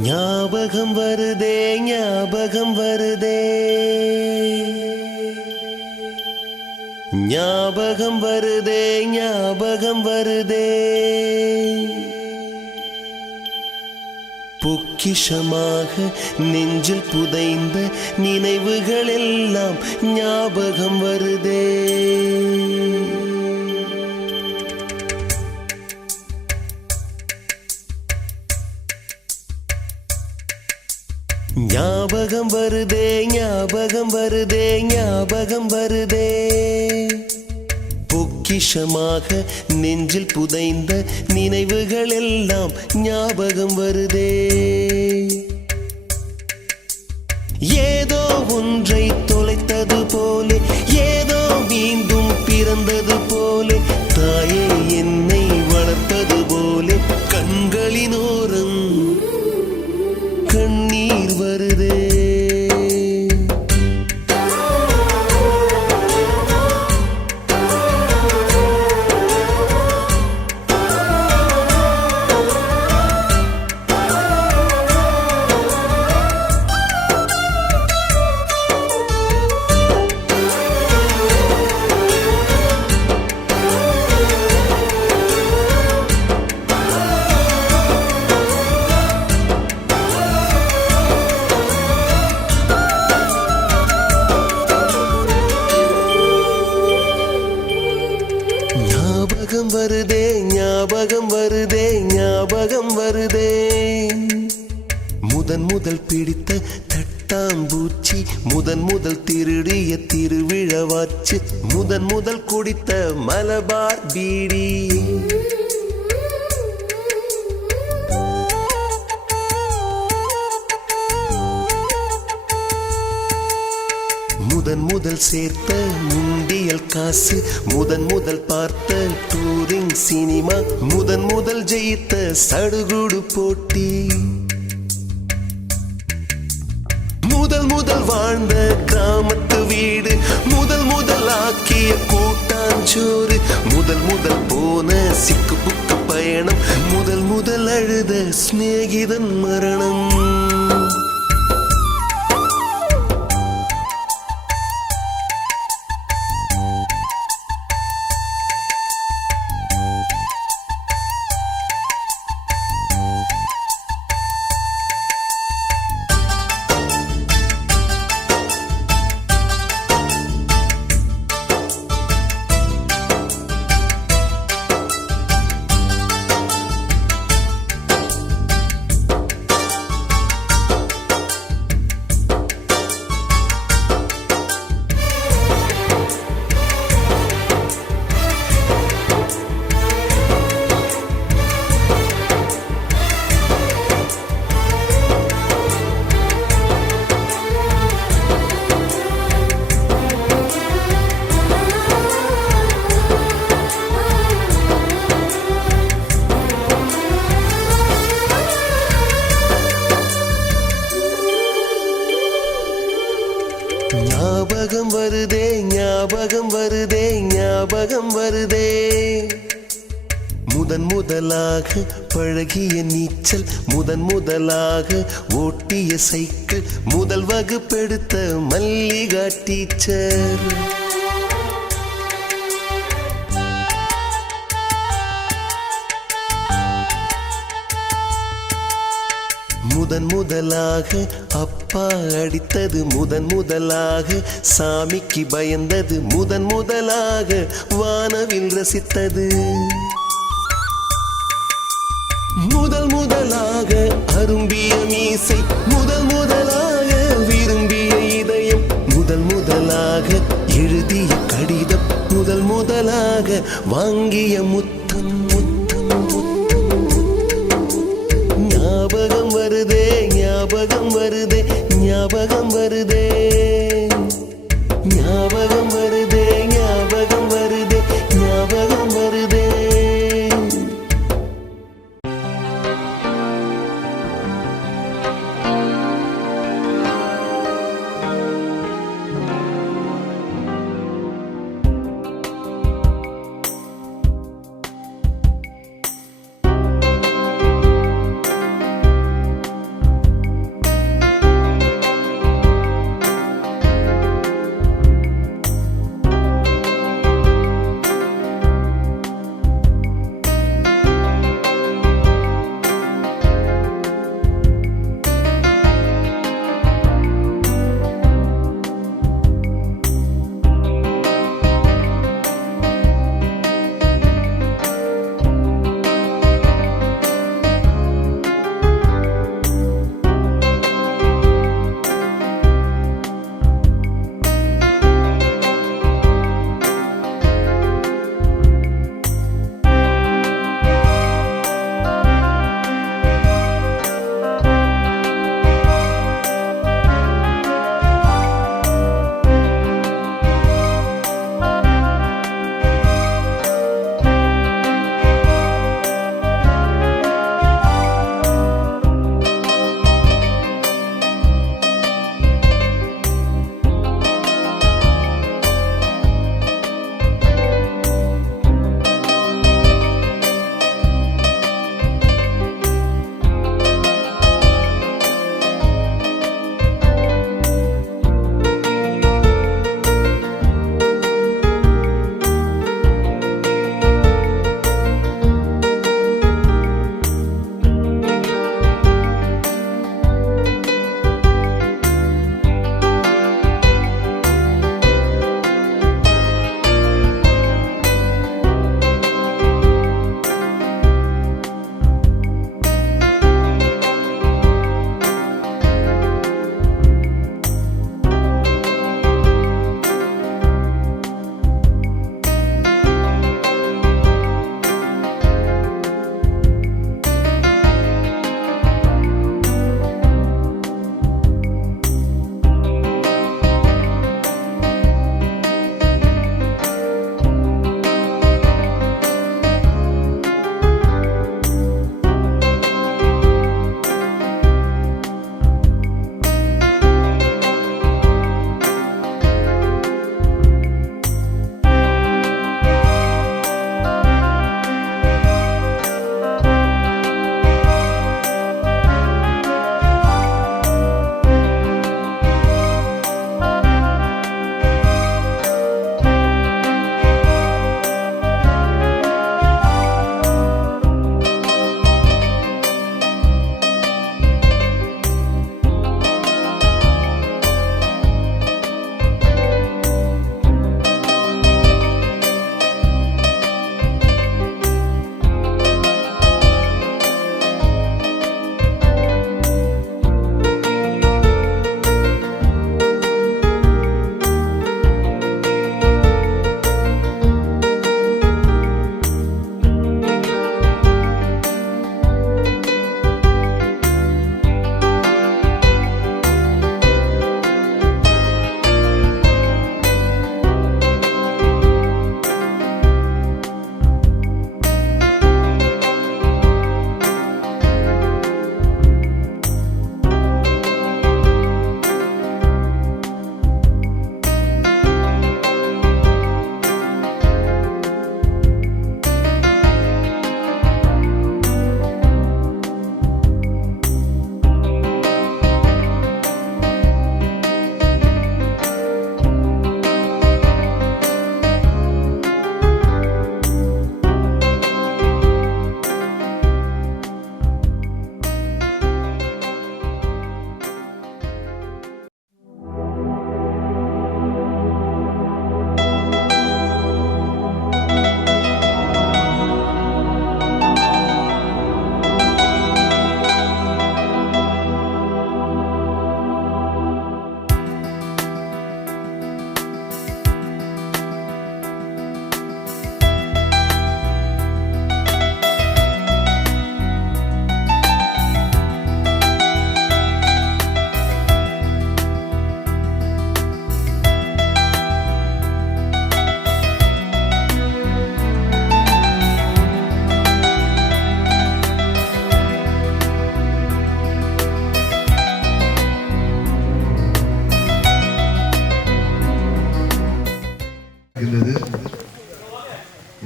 ஞாபகம் வருதே ஞாபகம் வருதே ஞாபகம் வருதே ஞாபகம் வருதே பொக்கிஷமாக நெஞ்சில் புதைந்த நினைவுகள் எல்லாம் ஞாபகம் வருதே ஞாபகம் வருதே ஞாபகம் வருதே ஞாபகம் வருதே பொக்கிஷமாக நெஞ்சில் புதைந்த நினைவுகள் எல்லாம் ஞாபகம் வருதே ஏதோ ஒன்றை தொலைத்தது போலே ஏதோ மீண்டும் பிறந்தது போலே தாயே என்னை வளர்த்தது போலே கண்களினோரம் கண்ணீர் வருதே ஞாபகம் வருதே ஞாபகம் வருதே ஞாபகம் வருதே முதன் முதல் பிடித்த தட்டாம்பூச்சி முதன் முதல் திருடிய திருவிழவாச்சு முதன் முதல் குடித்த மலபார் பீடி முதன் முதல் சேர்த்த முண்டியல் காசு முதன் முதல் பார்த்த டூரிங் சினிமா முதன் முதல் ஜெயித்த சடுகுடு போட்டி முதல் முதல் வாழ்ந்த கிராமத்து வீடு முதல் முதல் ஆக்கிய கூட்டாஞ்சோறு முதல் முதல் போன சிக்கு புக்கு பயணம் முதல் முதல் அழுத சிநேகிதன் மரணம் ஞாபகம் வருதே ஞாபகம் வருதே ஞாபகம் வருதே முதன் முதலாக பழகிய நீச்சல் முதன் முதலாக ஓட்டிய சைக்கிள் முதல் வகுப்பெடுத்த மல்லிகா டீச்சர் முதன் முதலாக அப்பா அடித்தது முதன் முதலாக சாமிக்கு பயந்தது முதன் முதலாக வானவில் ரசித்தது முதல் முதலாக அரும்பிய மீசை முதல் முதலாக விரும்பிய இதயம் முதல் முதலாக எழுதிய கடிதம் முதல் முதலாக வாங்கிய முத்தம் ஞாபகம் வருதே ஞாபகம் வருதே ஞாபகம் வருதே ஞாபகம் வருதே ஞாபகம் வருதே ஞாபகம் வருதே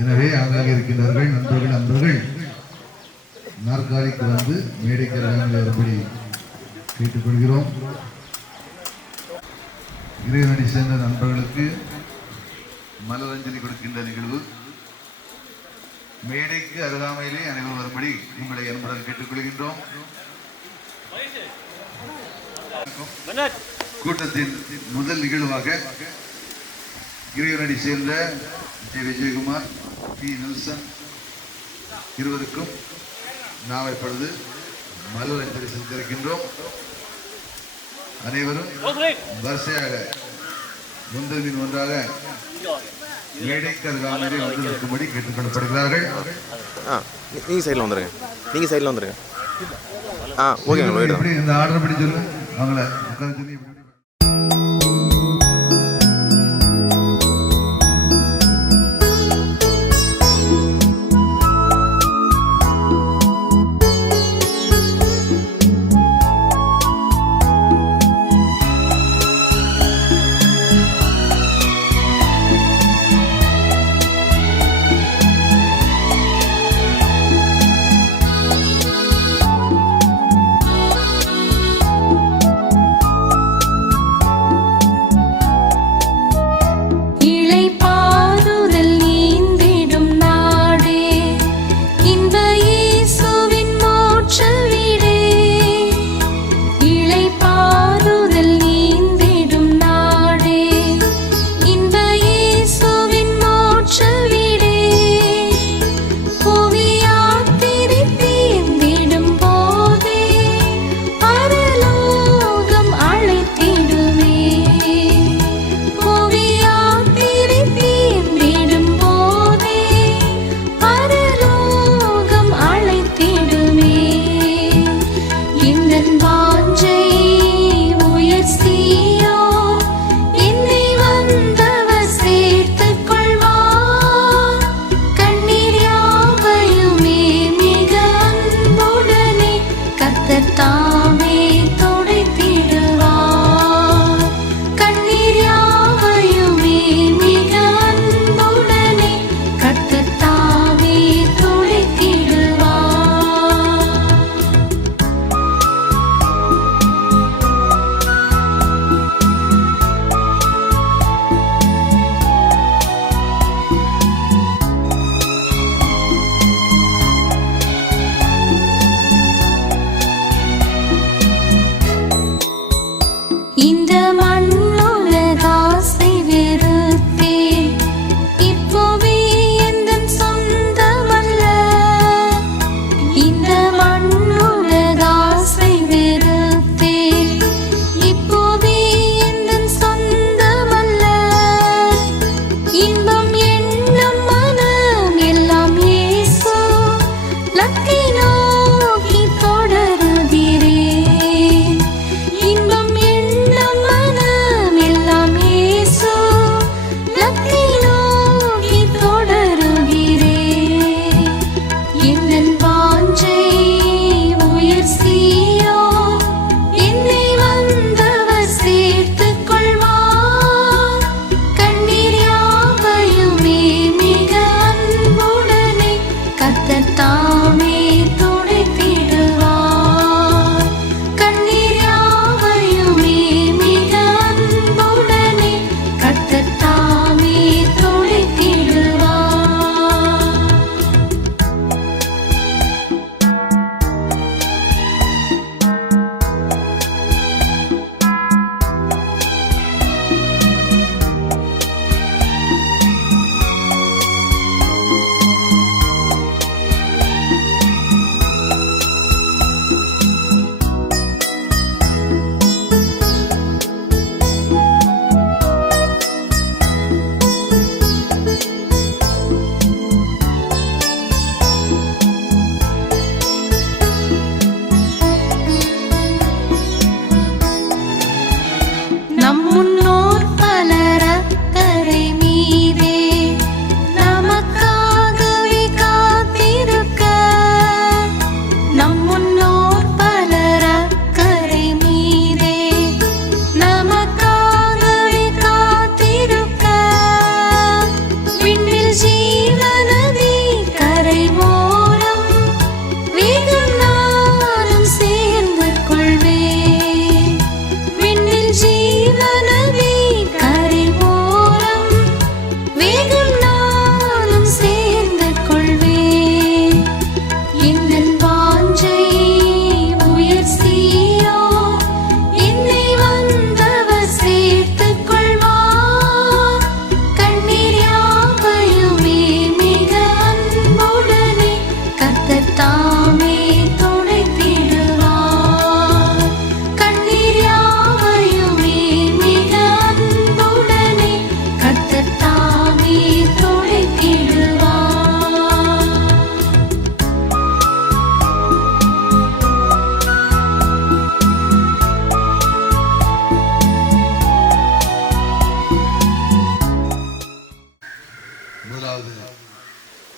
எனவே ஆங்காங்கே இருக்கின்றார்கள் நண்பர்கள் நாற்காலிக்கு வந்து மேடைக்கு அருகாமையில் வரும்படி கேட்டுக்கொள்கிறோம். இறைவனடி சேர்ந்த நண்பர்களுக்கு மலரஞ்சலி கொடுக்கின்ற நிகழ்வு. மேடைக்கு அருகாமையிலே அனைவரும் வரும்படி உங்களை அன்புடன் கேட்டுக்கொள்கின்றோம். கூட்டத்தின் முதல் நிகழ்வாக இறைவனடி சேர்ந்த ஜே விஜயகுமார், பி நெல்சன் இருவருக்கும் நாம் இப்பொழுது மலரஞ்சலி செலுத்தியிருக்கின்றோம். அனைவரும் வரிசையாக ஒன்றின் ஒன்றாக மேடைக்கு அருகாமையிலே வந்து இருக்கும்படி கேட்டுக்கொள்ளப்படுகிறார்கள். நீங்க சைடில் வந்துருங்க. ஓகேங்க. இந்த ஆர்டர் படி சொல்லு, அவங்கள உட்கார சொல்லி.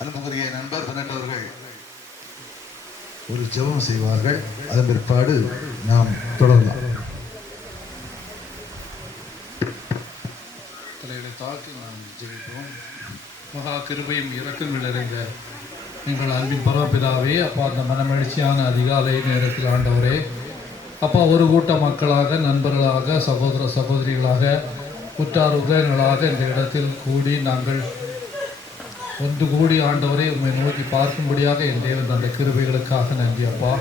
அன்புக்குரிய நண்பர் பன்னெண்டு அவர்கள் ஒரு ஜெபம் செய்வார்கள். அதன் பிற்பாடு நாம் தொடரலாம். தலைகளை தாக்கி நாம் ஜெபிப்போம். மகா கிருபையும் இரக்கம் நிறைந்த எங்கள் அன்பின் பரமபிதாவே, அப்பா, அந்த மனமகிழ்ச்சியான அதிகாலை நேரத்தில் ஆண்டவரே, அப்பா, ஒரு கூட்ட மக்களாக, நண்பர்களாக, சகோதர சகோதரிகளாக, உற்றார் உதயங்களாக இந்த இடத்தில் கூடி நாங்கள் ஒன்று கூடி ஆண்டவரை உண்மை நோக்கி பார்க்கும்படியாக என் தேவன் அந்த கிருபைகளுக்காக நன்றி அப்பா.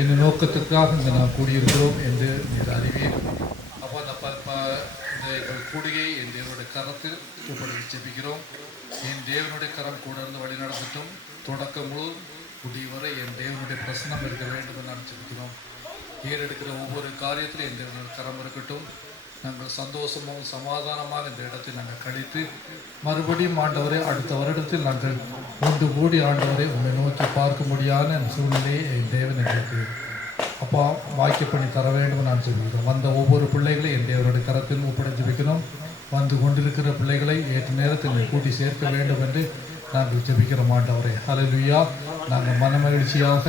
என் நோக்கத்திற்காக இங்கே நாம் கூடியிருக்கிறோம் என்று நீர் அறிவீர் அப்பா. இந்த எங்கள் கூடியை என் தேவனுடைய கரத்தில் ஒப்படைத்து ஜெபிக்கிறோம். என் தேவனுடைய கரம் கூட இருந்து வழி நடத்தட்டும். தொடக்கம் முழு முடிவு வரை என் தேவனுடைய பிரசனம் இருக்க வேண்டும் என்று நாம் ஜெபிக்கிறோம். ஏறெடுக்கிற ஒவ்வொரு காரியத்திலும் என் தேவனுடைய கரம் இருக்கட்டும். நாங்கள் சந்தோஷமும் சமாதானமாக இந்த இடத்தை நாங்கள் கழித்து மறுபடியும் ஆண்டவரை அடுத்த வருடத்தில் நாங்கள் ஒன்று கூடி ஆண்டவரை உண்மை நோக்கி பார்க்க முடியாத சூழ்நிலையை என் தேவன் எங்களுக்கு அப்பா வாய்க்க பண்ணி தர வேண்டும் நான் சொல்லிக்கிறோம். வந்த ஒவ்வொரு பிள்ளைகளையும் என் தேவனுடைய கரத்தில் ஒப்படைத்து வைக்கிறோம். வந்து கொண்டிருக்கிற பிள்ளைகளை ஏற்ற நேரத்தில் கூட்டி சேர்க்க வேண்டும் என்று நாங்கள் ஜெபிக்கிறோம் ஆண்டவரே. ஹல்லேலூயா. நாங்கள் மனமகிழ்ச்சியாக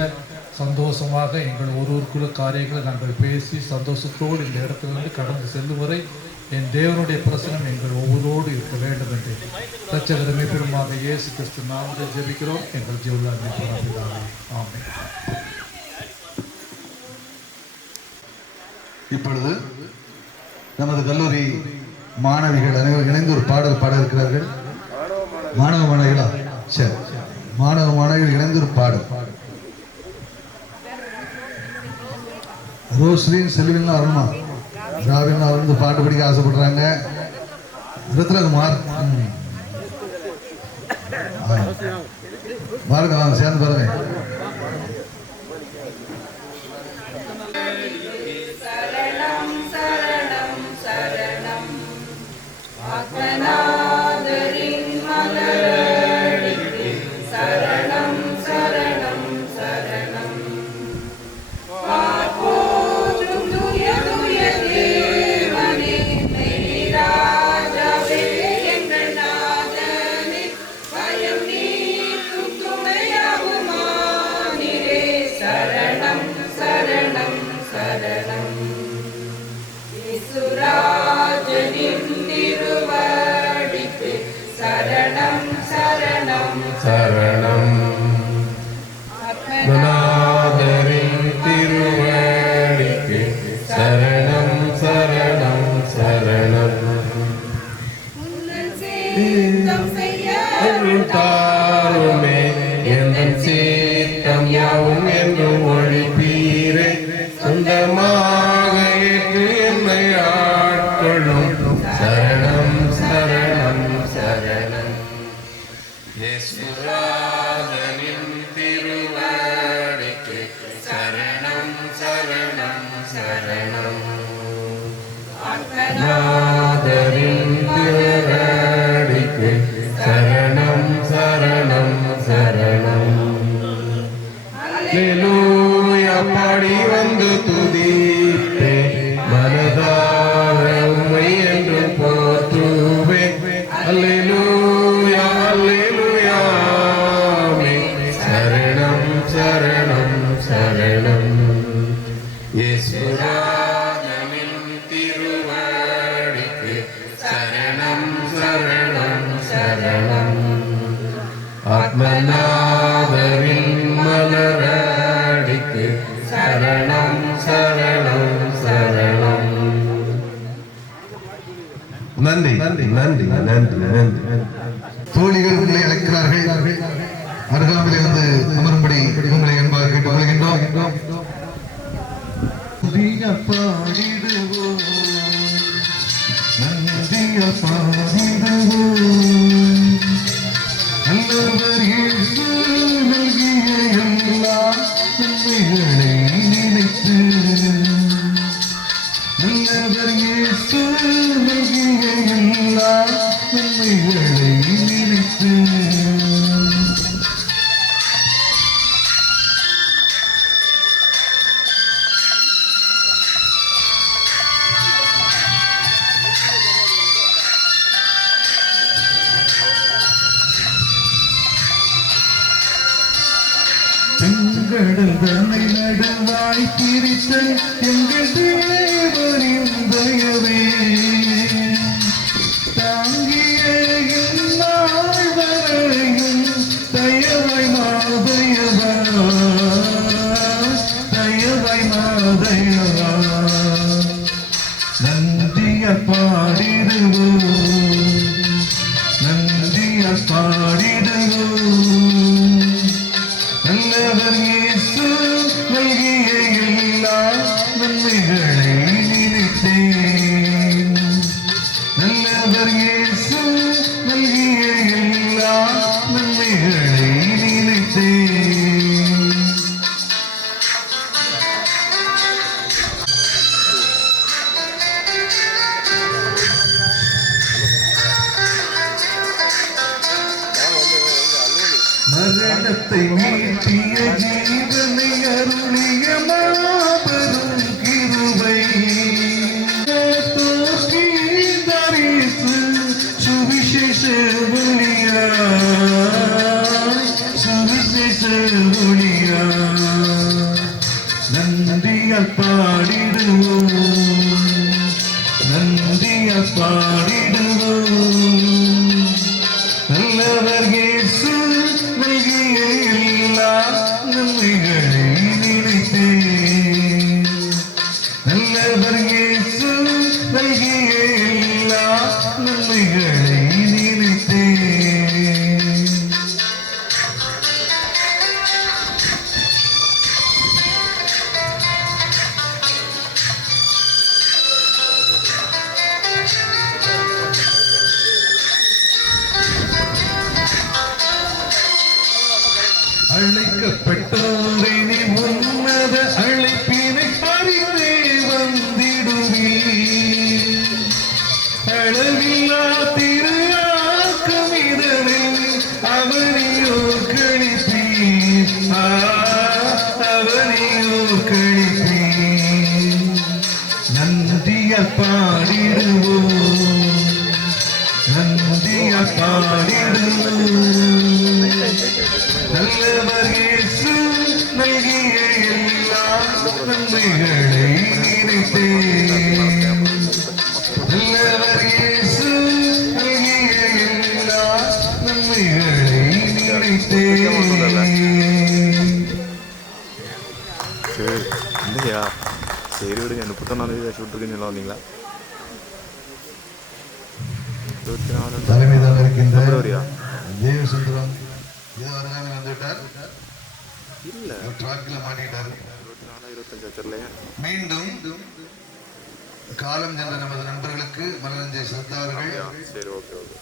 சந்தோஷமாக எங்கள் ஒருவருக்குள்ள காரியங்களை நாங்கள் பேசி சந்தோஷத்தோடு இந்த இடத்திலிருந்து கடந்து செல்லும் வரை என் தேவனுடைய பிரசனம் எங்கள் ஒவ்வொருவோடு இருக்க வேண்டும் என்று ரட்சகரமே பெருமாக இயேசு கிறிஸ்து நாமத்தை ஜெபிக்கிறோம். எங்கள் ஜீவனில் ஆமென். இப்பொழுது நமது கல்லூரி மாணவிகள் அனைவரும் இணைந்து ஒரு பாடல் பாட இருக்கிறார்கள். மாணவ மாணவிகளா? சரி, மாணவ மாணவிகள் இணைந்து ஒரு பாடல். ரோஸ்லின் செல்வின் அருமா ராவின் வந்து பாட்டு படிக்க ஆசைப்படுறாங்க. ருத்ரகுமார் பாருங்க, வாங்க சேர்ந்து பாருங்க. சரணம் நாதரின் திருவடிக்கு சரணம் சரணம் சரணம். தாருமே எந்தன் சீத்தம் யாவும் என்று ஒழிப்பீரே. சொந்தமாக ஏற்று என்னை ஆட்கொள்ளும். சரணம் சரணம் சரணம். இயேசுராஜனின் திருவடிக்கு சரணம் சரணம் சரணம். நாதரின் திருவடிக்கு சரணம் சரணம் சரணம். அல்லேலூயா பாடி வந்து துதிப்பே, மனதார உம்மை என்று போற்றுவே. அல்லேலூயா அல்லேலூயா சரணம் சரணம் சரணம். இயேசுராஜனின் திருவடிக்கு சரணம் சரணம் சரணம். ஆத்மநாதரின் மலரடிக்கு சரணம் சரணம் சரணம். நன்றி நன்றி நன்றி நன்றி நன்றி. தோழிகள் உங்களை அழைக்கிறார்கள். அருகாமையில் இருந்து அமரும்படி உங்களை அன்பாக கேட்டுக் கொள்கின்றோம். பாடிடுவோம், நன்றிய பாடிடுவோம். நல்லவர் இயேசு நல்கிய எல்லா நன்மைகளை நினைத்து, நல்லவர் இயேசு நல்கிய எல்லா நன்மைகளை நினைத்து, கடல் தன்னை நடுவாய் பிரித்த எங்கள் தேவரின் தயவே தாங்கிய இந்நாள் வரையும் தயவாய் மாதயவா தயவாய் மாதயவா நன்றிய பாடிடுவோம் நன்றிய பாடிடுவோம் நல்லவர் இயேசு நல்கிய எல்லா நன்மைகளை நினைத்தேன் நல்லவர் இயேசு நல்கிய எல்லா நன்மைகளை நினைத்தேன் மரணத்தை மீட்டிய ஜீவனை அருளிய மாபெரும் கிருபை தோற்றி தரிசு சுவிசேஷ ஒளியா சுவிசேஷ ஒளியா நன்றியால் பாடிடுவோம் நன்றியால் பாடிடுவோம் நல்லவர் இயேசு நல்கிய எல்லா நன்மைகளை நினைத்தேன் நல்லவர் இயேசு நல்கிய எல்லா நன்மைகளை நினைத்தேன் அழைக்கப்பட்டோரை நீ உன்னத அழைப்பினை அறிந்தே வந்திடுவே அளவில்லா திரு ஆக்கமிதனை அவனையோ கழிப்பீர் அவனையோ கழிப்பீர் நன்றிய பாடிடுவோம் நன்றிய பாடிடுவோம் நல்லவர் இயேசு நல்கிய எல்லா நன்மைகளை நினைத்தேன் நல்லவர் இயேசு நல்கிய எல்லா நன்மைகளை நினைத்தேன் சரி இல்லையா சரி விடுங்க 34 ஷூட் இருக்குன்னு சொல்ல வந்தீங்களா 24 தலைமை தான் இருக்கின்ற பிப்ரவரியா தேவசுந்தரம் இது வருகாமி வந்துவிட்டார் இல்லை டிராக்கில் மாட்டிட்டார் 24 25 தெரியலையா மீண்டும் காலம் சென்ற நமது நண்பர்களுக்கு மலரஞ்சை செலுத்தார்கள் சரி ஓகே ஓகே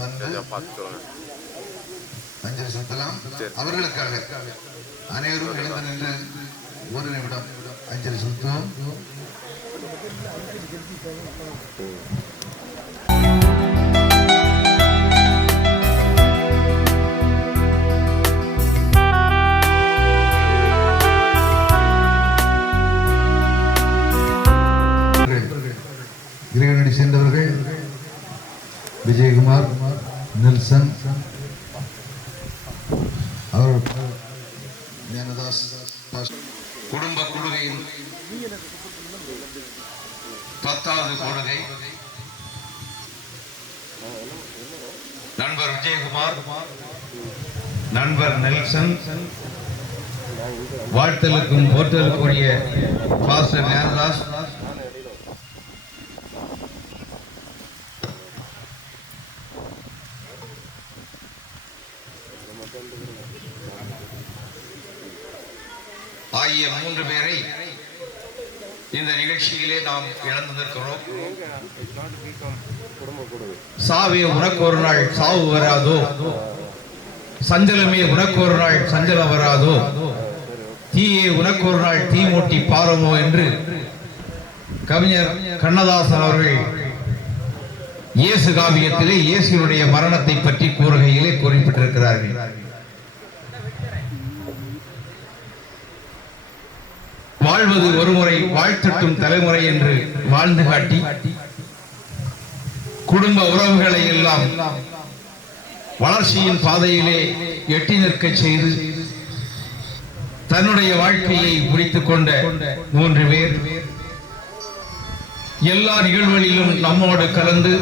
வந்து பார்த்து சொல்லுங்க அஞ்சலி செலுத்தலாம் அவர்களுக்காக அனைவரும் எழுந்து நின்று ஒரு நிமிடம் அஞ்சலி செலுத்துவோம் இறைவனடி சென்றவர்கள் விஜயகுமார் நெல்சன் அவர் ஞானதாஸ் குடும்ப குழுவின் 10வது கூடுகை நண்பர் விஜயகுமார் நண்பர் நெல்சன் வாழ்த்தலுக்கும் போற்றலுக்குரிய பாஸ்டர் ஞானதாஸ் ஆகிய 3 பேரை இந்த நிகழ்ச்சியிலே நாம் இழந்திருக்கிறோம். சாவே உனக்கு ஒரு நாள் சாவு வராதோ, சஞ்சலமே உனக்கு ஒரு நாள் சஞ்சலம் வராதோ, தீயே உனக்கு ஒரு நாள் தீ மூட்டி பாரமோ என்று கவிஞர் கண்ணதாசன் அவர்கள் இயேசு காவியத்திலே இயேசுடைய மரணத்தை பற்றி கூறுகையிலே குறிப்பிட்டிருக்கிறார்கள். வாழ்வது ஒருமுறை வாழ்த்தட்டும் தலைமுறை என்று வாழ்ந்து காட்டி குடும்ப உறவுகளை எல்லாம் வளர்ச்சியின் பாதையிலே எட்டி நிற்க செய்து தன்னுடைய வாழ்க்கையை முடித்துக் கொண்ட 3 பேர் எல்லா நிகழ்வுகளிலும் நம்மோடு கலந்து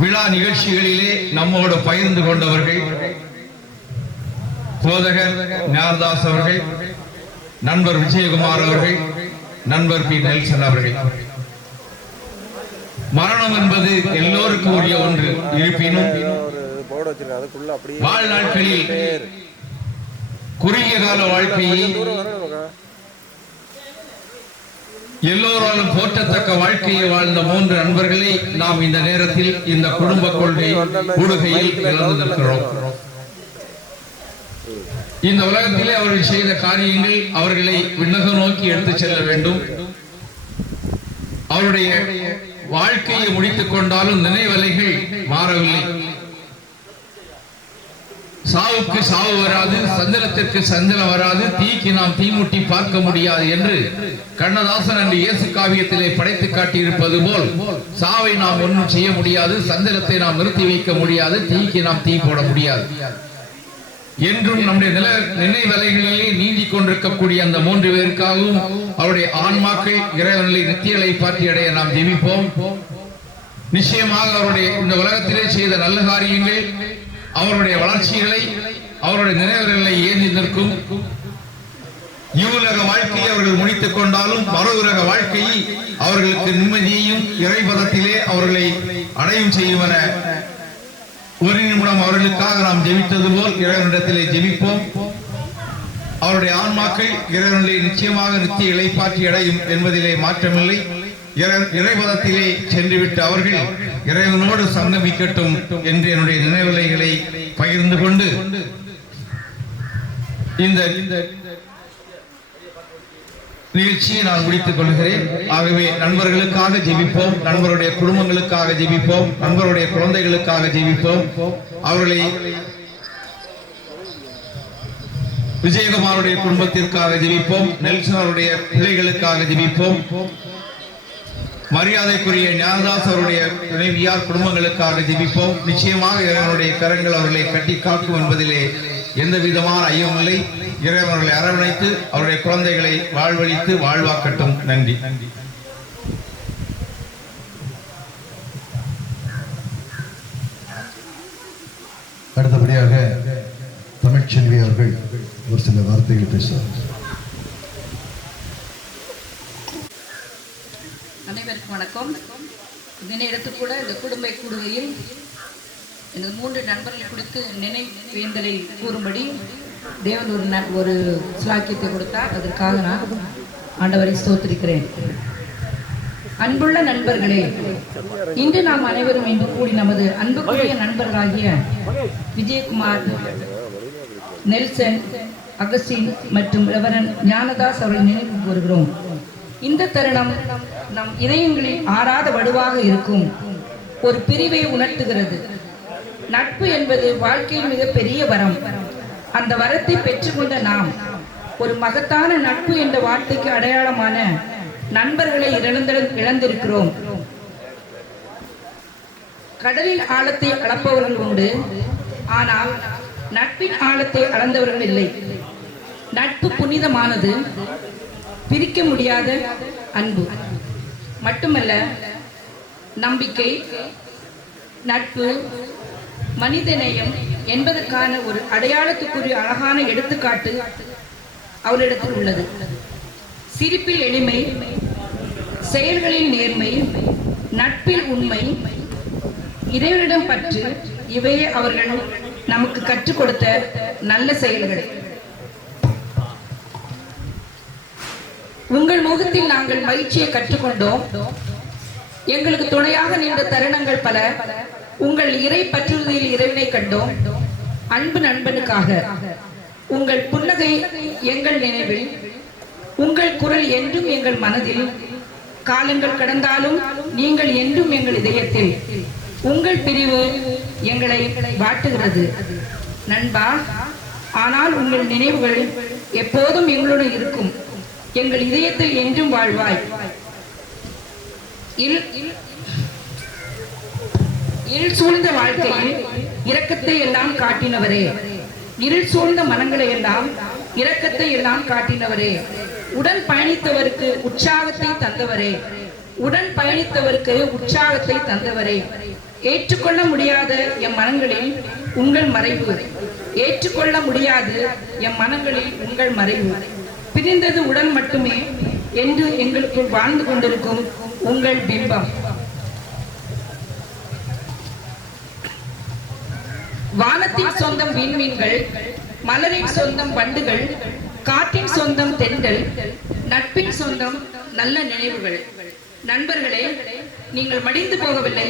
விழா நிகழ்ச்சிகளிலே நம்மோடு பகிர்ந்து கொண்டவர்கள் போதகர் ஞானதாஸ் அவர்கள், நண்பர் விஜயகுமார் அவர்கள், நண்பர் பி நெல்சன் அவர்கள். மரணம் என்பது எல்லோருக்கும் உரிய ஒன்று. இருப்பினும் வாழ்நாட்களில் குறுகிய கால வாழ்க்கையை எல்லோராலும் போற்றத்தக்க வாழ்க்கையை வாழ்ந்த 3 நண்பர்களை நாம் இந்த நேரத்தில் இந்த குடும்ப கொள்கை கூடுகையில் இழந்து நிற்கிறோம். இந்த உலகத்திலே அவர்கள் செய்த காரியங்கள் அவர்களை விண்ணகம் நோக்கி எடுத்துச் செல்ல வேண்டும். அவருடைய வாழ்க்கையை முடித்துக் கொண்டாலும் நினைவலைகள் மாறவில்லை. சாவுக்கு சாவு வராது, சஞ்சலத்திற்கு சஞ்சலம் வராது, தீக்கு நாம் தீமுட்டி பார்க்க முடியாது என்று கண்ணதாசன் என்று இயேசு காவியத்திலே படைத்து காட்டியிருப்பது போல் சாவை நாம் ஒன்றும் செய்ய முடியாது, சஞ்சலத்தை நாம் நிறுத்தி வைக்க முடியாது, தீக்கு நாம் தீ போட முடியாது என்றும் நம்முடைய நினைவலைகளிலே நீந்திக் கொண்டிருக்கக்கூடிய அந்த 3 பேருக்காகவும் அவருடைய ஆன்மாக்கள் இறைவனை நித்தியலை பாற்றி அடைய நாம் ஜெபிப்போம். நிச்சயமாக அவருடைய இந்த உலகத்திலே செய்த நல்ல காரியங்கள் அவருடைய வளர்ச்சிகளை அவருடைய நினைவுகளை ஏந்தி நிற்கும். இவ்வுலக வாழ்க்கையை அவர்கள் முடித்துக் கொண்டாலும் மறு உலக வாழ்க்கையை அவர்களுக்கு நிம்மதியையும் இறைபதத்திலே அவர்களை அடையும் செய்வன. ஒரு நிமிடம் அவர்களுக்காக நாம் ஜெபித்தது போல் இறைவனிடத்திலே ஜெபிப்போம். அவருடைய ஆன்மாக்கள் இறைவனை நிச்சயமாக நித்திய இளைப்பாற்றி அடையும் என்பதிலே மாற்றமில்லை. இறைபதத்திலே சென்றுவிட்டு அவர்கள் இறைவனோடு சங்கமிக்கட்டும் என்று என்னுடைய நினைவலைகளை பகிர்ந்து கொண்டு இந்த நிகழ்ச்சியை நான் முடித்துக் கொள்கிறேன். ஆகவே நண்பர்களுக்காக ஜெபிப்போம், நண்பருடைய குடும்பங்களுக்காக ஜெபிப்போம், நண்பருடைய குழந்தைகளுக்காக ஜெபிப்போம். அவர்களை விஜயகுமாருடைய குடும்பத்திற்காக ஜெபிப்போம், நெல்சன் அவருடைய பிள்ளைகளுக்காக ஜெபிப்போம். மரியாதைக்குரிய ஞானதாஸ் அவருடைய துணைவியார் குடும்பங்களுக்காக ஜெபிப்போம். நிச்சயமாக இறைவனுடைய கரங்கள் அவர்களை கட்டி காக்கும் என்பதிலே எந்த விதமான ஐயமில்லை. இறைவர்களை அரவணைத்து அவருடைய குழந்தைகளை வாழ்வழித்து வாழ்வாக்கட்டும். நன்றி. அடுத்தபடியாக தமிழ்ச்செல்வி அவர்கள் ஒரு சில வார்த்தைகள் பேசுவார். அனைவருக்கும் வணக்கம். இந்த இடத்துக்கு கூட இந்த குடும்ப கூடுகையில் எனது 3 நண்பர்களை குறித்து நினைவேந்தலை கூறும்படி தேவன் ஒரு சிலாக்கியத்தை கொடுத்தார். அதற்காக நான் ஆண்டவரை ஸ்தோத்திரிக்கிறேன். அன்புள்ள நண்பர்களே, இன்று நாம் அனைவரும் இன்று கூடி நமது அன்புக்குரிய நண்பர்களாகிய விஜயகுமார், நெல்சன், அகஸ்டின் மற்றும் ரெவரன் ஞானதாஸ் அவர்களை நினைவு கூறுகிறோம். இந்த தருணம் நம் இதயங்களில் ஆறாத வடுவாக இருக்கும் ஒரு பிரிவை உணர்த்துகிறது. நட்பு என்பது வாழ்க்கையில் மிக பெரிய வரம். அந்த வரத்தை பெற்றுக்கொண்ட நாம் ஒரு மகத்தான நட்பு என்ற வார்த்தைக்கு அடையாளமான நண்பர்களை இழந்திருக்கிறோம். கடலின் ஆழத்தை அளப்பவர்கள் உண்டு, ஆனால் நட்பின் ஆழத்தை அளந்தவர்கள் இல்லை. நட்பு புனிதமானது, பிரிக்க முடியாத அன்பு மட்டுமல்ல, நம்பிக்கை, நட்பு, மனிதநேயம் என்பதற்கான ஒரு அடையாளத்துக்குரிய அழகான எடுத்துக்காட்டு அவரிடத்தில் உள்ளது. சிரிப்பில் எளிமை, செயல்களில் நேர்மை, நட்பில் உண்மை, இறைவனிடம் பற்று, இவையே அவர்கள் நமக்கு கற்றுக் கொடுத்த நல்ல செயல்கள். உங்கள் முகத்தில் நாங்கள் மகிழ்ச்சியை கற்றுக்கொண்டோம். எங்களுக்கு துணையாக நின்ற தருணங்கள் பல. உங்கள் இறை பற்றுறுதியில் இறைவனை கண்டோம். அன்பு நண்பனுக்காக உங்கள் புன்னகை எங்கள் நினைவில், உங்கள் குரல் என்றும் எங்கள் மனதில். காலங்கள் கடந்தாலும் நீங்கள் என்றும் எங்கள் இதயத்தில். உங்கள் பிரிவு எங்களை வாட்டுகிறது நண்பா. ஆனால் உங்கள் நினைவுகள் எப்போதும் எங்களுடன் இருக்கும். எங்கள் இதயத்தில் என்றும் வாழ்வாய். இருள் சூழ்ந்த வாழ்க்கையில் இரக்கத்தை எல்லாம் காட்டினவரே, இருள் சூழ்ந்த மனங்களை எல்லாம் இரக்கத்தை எல்லாம் காட்டினவரே, உடன் பயணித்தவருக்கு உற்சாகத்தை தந்தவரே, உடன் பயணித்தவருக்கு உற்சாகத்தை தந்தவரே, ஏற்றுக்கொள்ள முடியாத எம் மனங்களில் உங்கள் மறைவு, ஏற்றுக்கொள்ள முடியாது எம் மனங்களில் உங்கள் மறைவு, பிரிந்தது உடல் மட்டுமே என்று எங்களுக்குள் வாழ்ந்து கொண்டிருக்கும் உங்கள் பிம்பம். வானத்தின் சொந்தம் விண்மீன்கள், மலரின் சொந்தம் வண்டுகள், காற்றின் சொந்தம் தென்றல், நட்பின் சொந்தம் நல்ல நினைவுகள். நண்பர்களே, நீங்கள் மடிந்து போகவில்லை,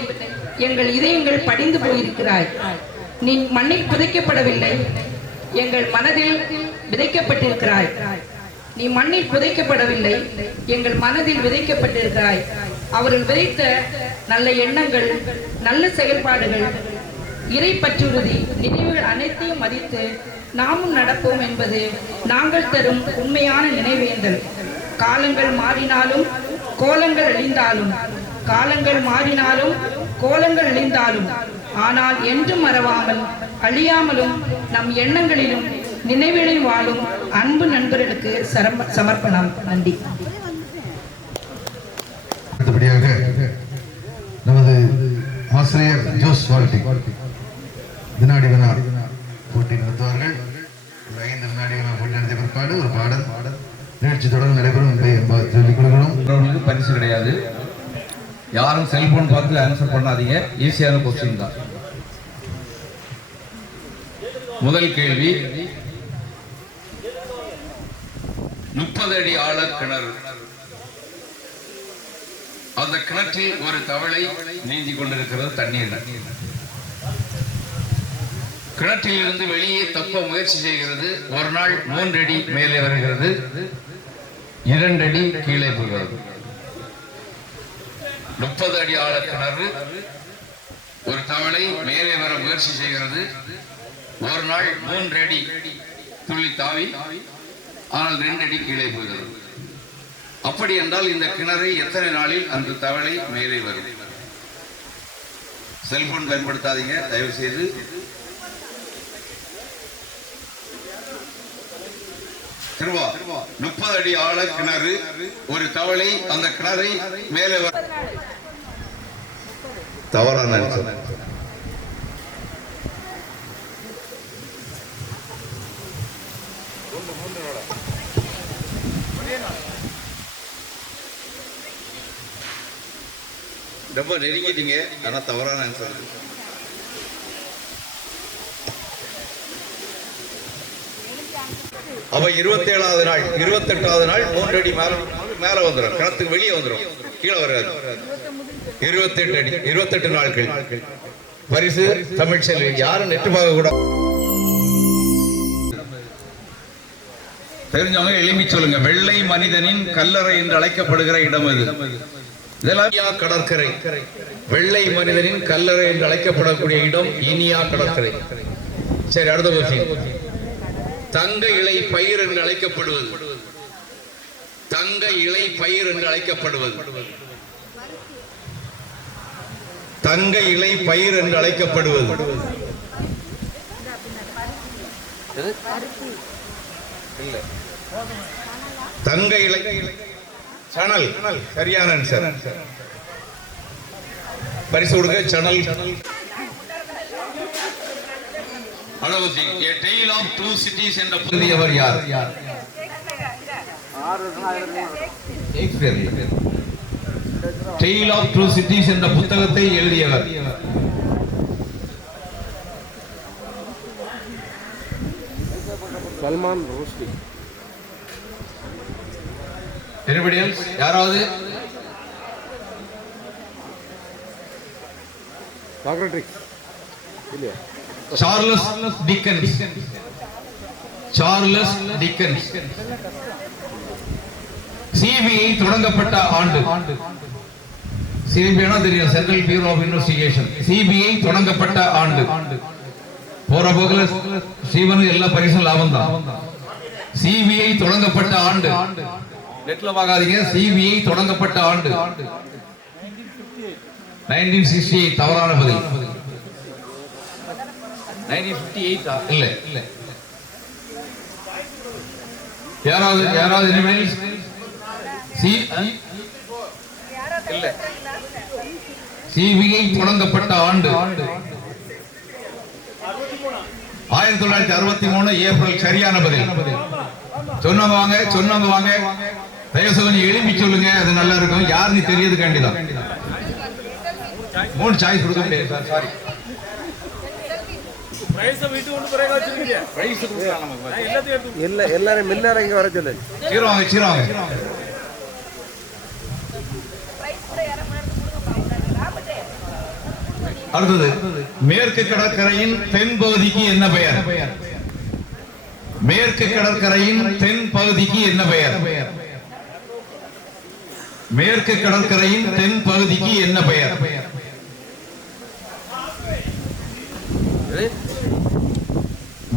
எங்கள் இதயங்கள் படிந்து போயிருக்கிறாய். நீ மண்ணில் புதைக்கப்படவில்லை, எங்கள் மனதில் விதைக்கப்பட்டிருக்கிறாய். நீ மண்ணில் புதைக்கப்படவில்லை, எங்கள் மனதில் விதைக்கப்பட்டிருக்கிறாய். அவர்கள் விதைத்த நல்ல எண்ணங்கள், நல்ல செயல்பாடுகள், இறை பற்றுறுதி, நினைவுகள் அனைத்தையும் மதித்து நாமும் நடப்போம் என்பது நாங்கள் தரும் உண்மையான நினைவேந்தல். காலங்கள் மாறினாலும் கோலங்கள் அழிந்தாலும், காலங்கள் மாறினாலும் கோலங்கள் அழிந்தாலும், ஆனால் என்றும் மறவாமல் அழியாமலும் நம் எண்ணங்களிலும் நினைவுகளில் வாழும் அன்பு நண்பர்களுக்கு சமர்ப்பணம். நன்றி. அடுத்தபடியாக நமது ஆசிரியர் ஜோஸ் வால்டி வினாடி வினா போட்டி நடத்துவார்கள். ஒரு 5 வினாடி வினா போட்டி நடத்திய பிற்பாடு ஒரு பாடல் நிகழ்ச்சி தொடர்ந்து நடைபெறும் என்பதை சொல்லிக் கொள்கிறோம். பரிசு கிடையாது. யாரும் செல்போன் பார்த்து ஆன்சர் பண்ணாதீங்க. ஈஸியான கொஸ்டின் தான். முதல் கேள்வி, 30 அடி ஆழ கிணறு. அந்த கிணற்றில் ஒரு தவளை நீந்தி கொண்டிருக்கிறது தண்ணீர். கிணற்றில் இருந்து வெளியே தப்ப முயற்சி செய்கிறது. ஒரு நாள் 3 அடி மேலே வருகிறது, 2 அடி கீழே போகிறது. 30 அடி ஆழ கிணறு, ஒரு தவளை மேலே வர முயற்சி செய்கிறது. ஒரு நாள் 3 அடி துள்ளி தாவி, ஆனால் 2 அடி கீழே போகிறது. அப்படி என்றால் இந்த கிணறை எத்தனை நாளில் அந்த தவளை மேலே வரும்? செல்போன் பயன்படுத்தாதீங்க தயவு செய்து. திருவா 30 அடி ஆழ கிணறு, ஒரு தவளை அந்த கிணறை மேலே வர. தவறான ரொம்ப நெருங்கிட்டீங்க, ஆனா தவறான ஆன்சர். அப்ப 27வது நாள் 28வது நாள் 3 அடி மேல வந்துடும், கிணத்துக்கு வெளியே வந்துடும், கீழே வராது. 28 அடி 28 நாட்கள். பரிசு தமிழ்ச்செல்வி. யாரும் நெட்டு பார்க்க கூட தெரிஞ்சவங்க எளிமை சொல்லுங்க. வெள்ளை மனிதனின் கல்லறை என்று அழைக்கப்படுகிற இடம் அது. இதெல்லாம் கடற்கரை. வெள்ளை மனிதனின் கல்லறை என்று அழைக்கப்படக்கூடிய இடம் இனியா கடற்கரை. சரி, அடுத்த கொஸ்டின். தங்க இலை பயிர் என்று அழைக்கப்படுவது. தங்க இலை பயிர் என்று அழைக்கப்படுவது. தங்க இலை பயிர் என்று அழைக்கப்படுவது. தங்க இலை சணல். சரியான ஆன்சர். பரிசு கொடுக்க சணல். A Tale of Two Cities என்ற புதியவர் யார்? Tale of Two Cities என்ற புத்தகத்தை எழுதியவர். சல்மான் ருஷ்டி. Anybody else? யாராவது? சாக்ரட்டிஸ் இல்லையா? Charles Dickens. Charles Dickens. CBI தொடங்கப்பட்ட ஆண்டு. சிபிஐனா தெரியும், சென்ட்ரல் பியூரோ ஆஃப் இன்வெஸ்டிகேஷன். சிபிஐ தொடங்கப்பட்ட ஆண்டு. போற போக்குல ஸ்ரீவனு எல்லா பரிசும் லாபம் தான். சிபிஐ தொடங்கப்பட்ட ஆண்டு. நெட்ல பார்க்காதீங்க. சிபிஐ தொடங்கப்பட்ட ஆண்டு 1968. தவறான பதில். 1958 இல்ல. யாராவது anybody? இல்ல. CBI தொடங்கப்பட்ட ஆண்டு 1963 ஏப்ரல். சரியான பதில். சொன்னவங்க வாங்க. தயவு கொஞ்சம் எழுப்பி சொல்லுங்க, அது நல்லா இருக்கும். யாருன்னு தெரியுது கண்டிதான். 3 சாய்ஸ் கொடுக்க முடியாது சார். சாரி. எல்லாரும் மின்னார இங்க வர சொல்லு. சீரவாங்க. அடுத்தது, மேற்கு கடற்கரையின் தென் பகுதிக்கு என்ன பெயர்? மேற்கு கடற்கரையின் தென் பகுதிக்கு என்ன பெயர்? மேற்கு கடற்கரையின் தென் பகுதிக்கு என்ன பெயர்?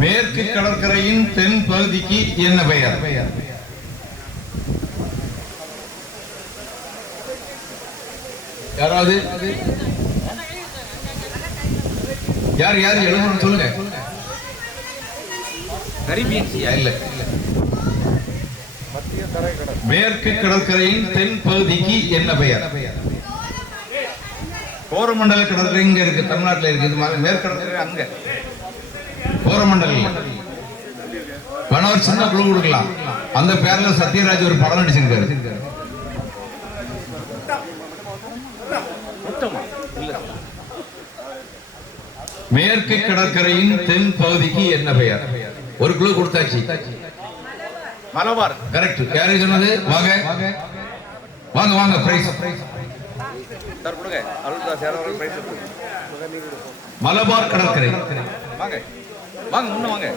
மேற்கு கடற்கரையின் தென் பகுதிக்கு என்ன பெயர்? யாராவது யார் எழுதணும் சொல்லுங்க. கரீபியன் சீயா? இல்ல. மேற்கு கடற்கரையின் தென் பகுதிக்கு என்ன பெயர்? கோரமண்டல கடற்கரை இங்க இருக்கு, தமிழ்நாட்டில் இருக்கு. மேற்கு கடற்கரை அங்க கோரமண்டல். கணவர் சின்ன குழு கொடுக்கலாம். அந்த பேர்ல சத்யராஜ் ஒரு படம் நடிச்சிருக்காரு. மேற்கு கடற்கரையின் தென் பகுதிக்கு என்ன பெயர்? ஒரு குழு கொடுத்தாச்சு. மலபார். கரெக்ட். யாரு சொன்னது? வாங்க பிரைஸ். மலபார் கடற்கரை. வாங்க முன்ன வாங்க.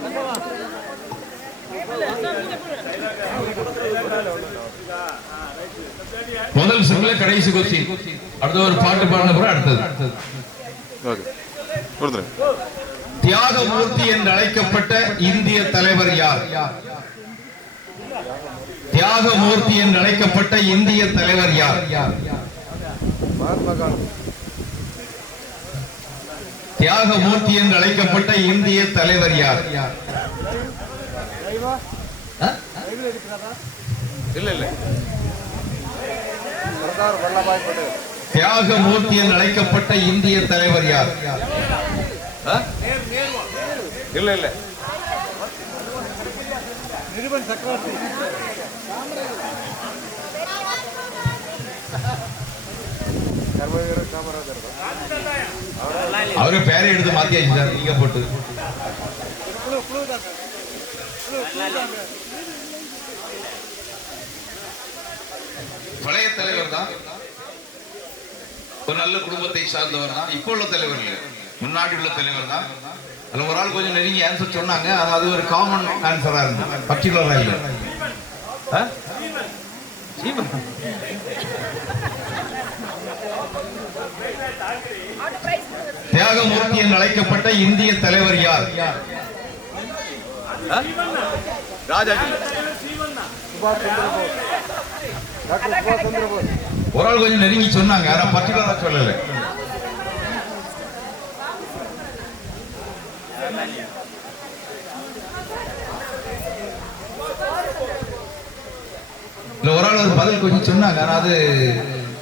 முதல் சிங்கிள கடைசி கொஸ்டின். அடுத்த ஒரு பாட்டு பாடின பிறகு அடுத்தது. தியாகமூர்த்தி என்று அழைக்கப்பட்ட இந்திய தலைவர் யார்? தியாகமூர்த்தி என்று அழைக்கப்பட்ட இந்திய தலைவர் யார்? தியாகமூர்த்தி என்று அழைக்கப்பட்ட இந்திய தலைவர் யார்? இல்ல தியாகமூர்த்தி என்று அழைக்கப்பட்ட இந்திய தலைவர் யார்? இல்ல அவரு பேரை எடுத்து மாத்தியாச்சு சார். நீங்க போட்டு பழைய தலைவர் தான். ஒரு நல்ல குடும்பத்தை சார்ந்தவர் தான். இப்போ உள்ள தலைவர் இல்லை, முன்னாடி உள்ள தலைவர் தான். அதுல ஒரு ஆள் கொஞ்சம் நெருங்கி ஆன்சர் சொன்னாங்க. அது ஒரு காமன் ஆன்சரா இருந்து பர்டிகுலரா இல்லை. தியாகமூர்த்தி என்று அழைக்கப்பட்ட இந்திய தலைவர் யார்? ஒரு ஆள் கொஞ்சம் நெருங்கி சொன்னாங்க, ஆனா பர்டிகுலரா சொல்லல. ஒரு ஆள் ஒரு பதில் கொஞ்சம் சொன்னாங்க, ஆனா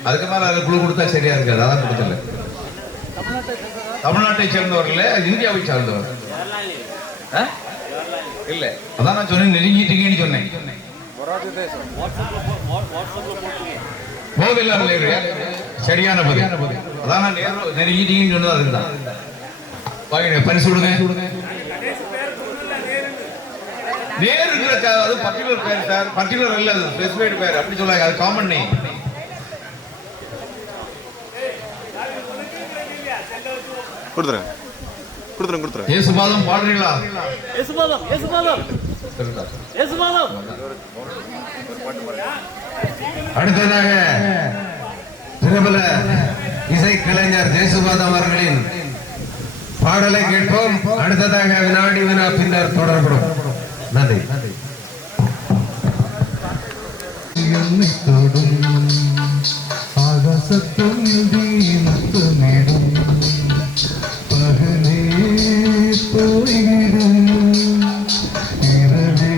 அதுக்கு மேல குழு கொடுத்தா சரியா இருக்காது. அதான் கொடுக்கல. தமிழ்நாட்டை சேர்ந்தவர் இல்ல, இந்தியாவை சார்ந்தவர் இல்ல. அதான் நான் சொன்னேன், நெருங்கிட்டீங்கன்னு சொன்னேன். சரியான பதில். அதான் நான் நெருங்கிட்டீங்கன்னு சொன்னது. அதுதான் பரிசு கொடுங்க. நேரு அது பர்டிகுலர் பேர் சார். பர்டிகுலர் இல்ல, அது ஸ்பெசிஃபைடு பேர். அப்படி சொல்லாங்க, அது காமன் நேம். கொடுத்துறேன். இயேசுபாதம் பாடுறீங்களா? அடுத்ததாக பிரபல இசைக்கலைஞர் இயேசுபாதம் அவர்களின் பாடலை கேட்போம். அடுத்ததாக வினாடி வினா பின்னர் தொடர்படும். நன்றி. ஆகாசத்தும் தீமத்துமிடும் பகலே போய்விடும் இரவே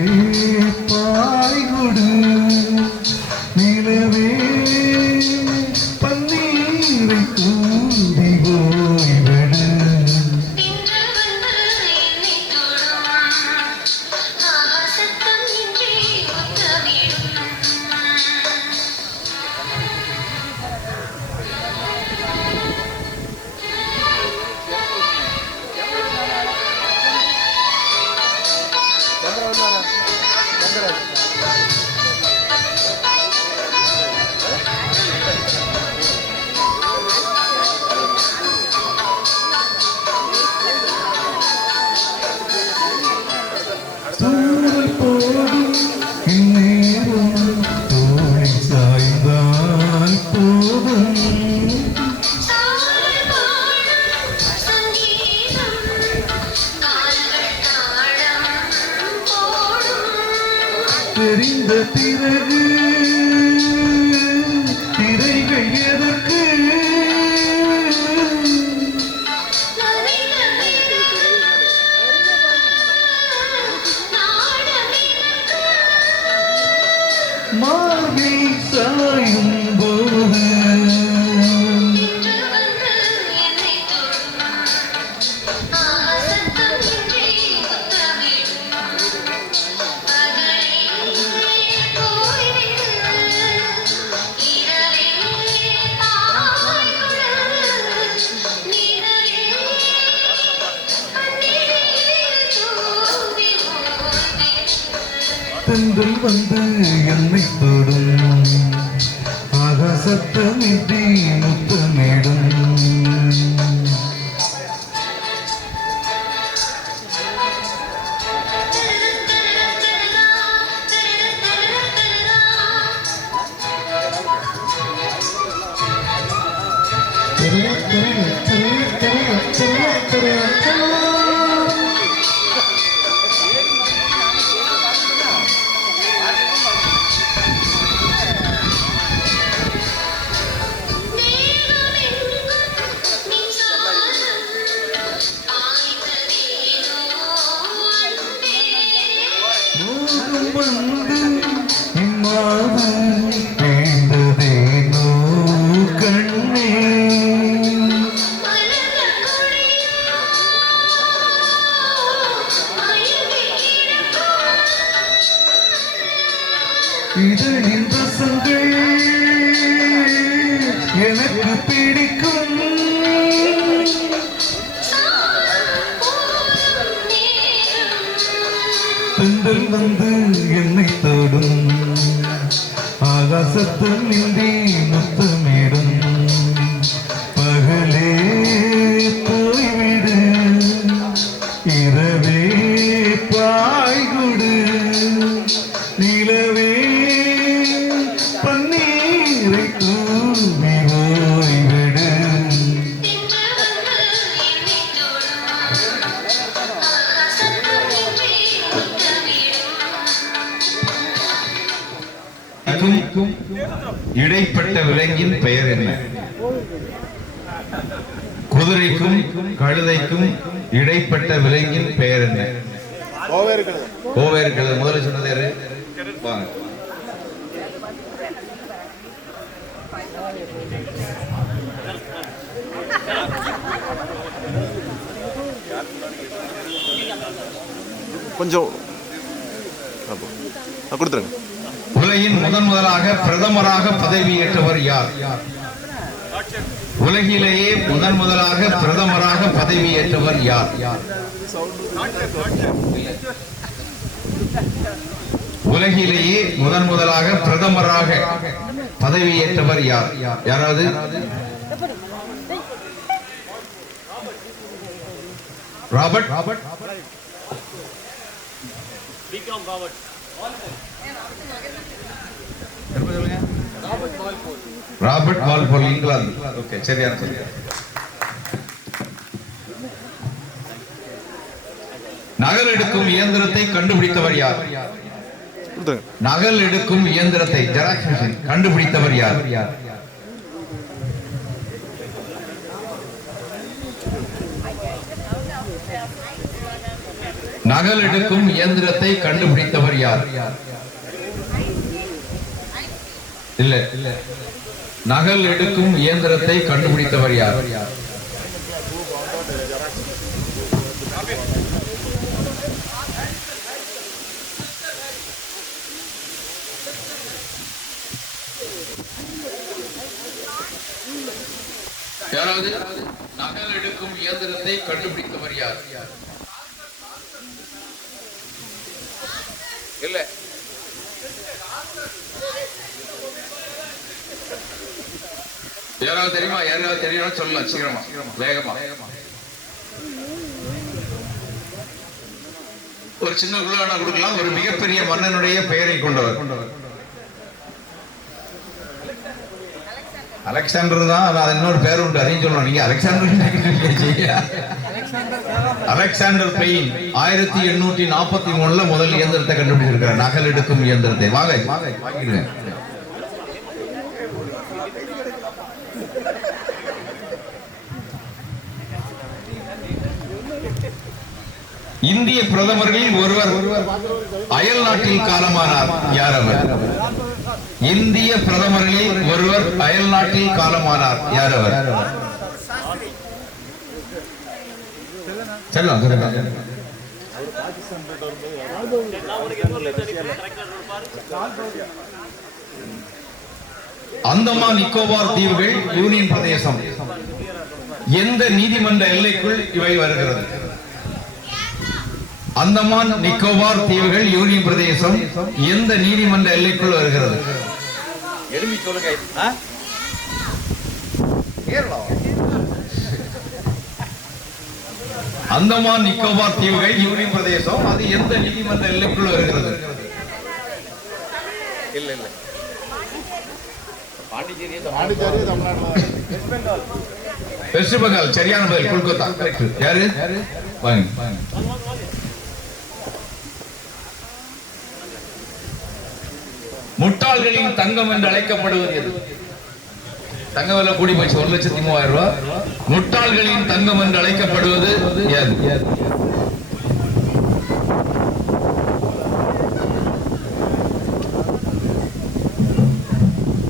தெரிந்த பிறகு திரைகள் எதற்கு? மார்பில் சாயும் போது தென்றல் வந்து என்னை தொடும், ஆகாசத்தமின்றி முத்தமிடும். வந்து இம்மாது வேண்டதேனோ கண்ணே. இதழின் ரசங்கள் எனக்கு பிடிக்கும். தென்றல் வந்து என்னை தொடும், ஆகாசத்தில் நின்றி முத்தமிடும். பகலே போய்விடு, இரவே பாய்குடு, நிலவே பன்னீரை தூவி ஓய்விடு. இடைப்பட்ட விலங்கின் பெயர் என்ன? குதிரைக்கும் கழுதைக்கும் இடைப்பட்ட விலங்கின் பெயர் என்ன? கோவேறு கழுதை. முதல்ல சொன்னது யாரு? வாங்க. கொஞ்சம் கொடுத்துருங்க. உலகின் முதலாக பிரதமராக பதவியேற்றவர் யார்? உலகிலேயே முதலாக பிரதமராக பதவியேற்றவர் யார்? உலகிலேயே முதலாக பிரதமராக பதவியேற்றவர் யார்? யாராவது? Robert Robert Walpole, England. Okay, சரியான சொல்லி. நகல் எடுக்கும் இயந்திரத்தை கண்டுபிடித்தவர் யார்? நகல் எடுக்கும் இயந்திரத்தை, ஜெராக்ஸ் மிஷின், கண்டுபிடித்தவர் யார்? நகல் எடுக்கும் இயந்திரத்தை கண்டுபிடித்தவர் யார்? இல்ல, நகல் எடுக்கும் இயந்திரத்தை கண்டுபிடித்தவர் யார்? யாராவது? நகல் எடுக்கும் இயந்திரத்தை கண்டுபிடித்தவர் யார்? இல்ல, யாராவது தெரியுமா? யாராவது தெரியும் சொல்லலாம், சீக்கிரமா வேகமா. ஒரு சின்ன குழுவான கொடுக்கலாம். ஒரு மிகப்பெரிய மன்னனுடைய பெயரை கொண்டவர். அலெக்சாண்டர் தான், அது இன்னொரு பேர் உண்டு, அதையும் சொல்லணும். நீங்க அலெக்சாண்டர் அலெக்சாண்டர் பெயின் 1843 முதல் இயந்திரத்தை கண்டுபிடிச்சிருக்கார், நகல் எடுக்கும் இயந்திரத்தை. வாங்கிடுங்க. இந்திய பிரதமர்களில் ஒருவர் அயல் நாட்டில் காலமானார். யார் அவர்? இந்திய பிரதமர்களில் ஒருவர் அயல் நாட்டில் காலமானார். யார் அவர்? செல்லம். அந்தமான் நிக்கோபார் தீவுகள் யூனியன் பிரதேசம் எந்த நீதிமன்ற எல்லைக்குள் இவை வருகிறது? அந்தமான் நிக்கோபார் தீவுகள் யூனியன் பிரதேசம் எந்த நீதிமன்ற எல்லைக்குள் வருகிறது? அந்தமான் நிக்கோபார் தீவுகள் யூனியன் பிரதேசம் அது எந்த நீதிமன்ற எல்லைக்குள் வருகிறது? வெஸ்ட் பெங்கால். சரியான பதில், கொல்கத்தா. யாரு? முட்டாள்களின் தங்கம் என்று அழைக்கப்படுவது எது? தங்க விலை கூடி போச்சு, 1,30,000 ரூபாய். முட்டாள்களின் தங்கம் என்று அழைக்கப்படுவது எது?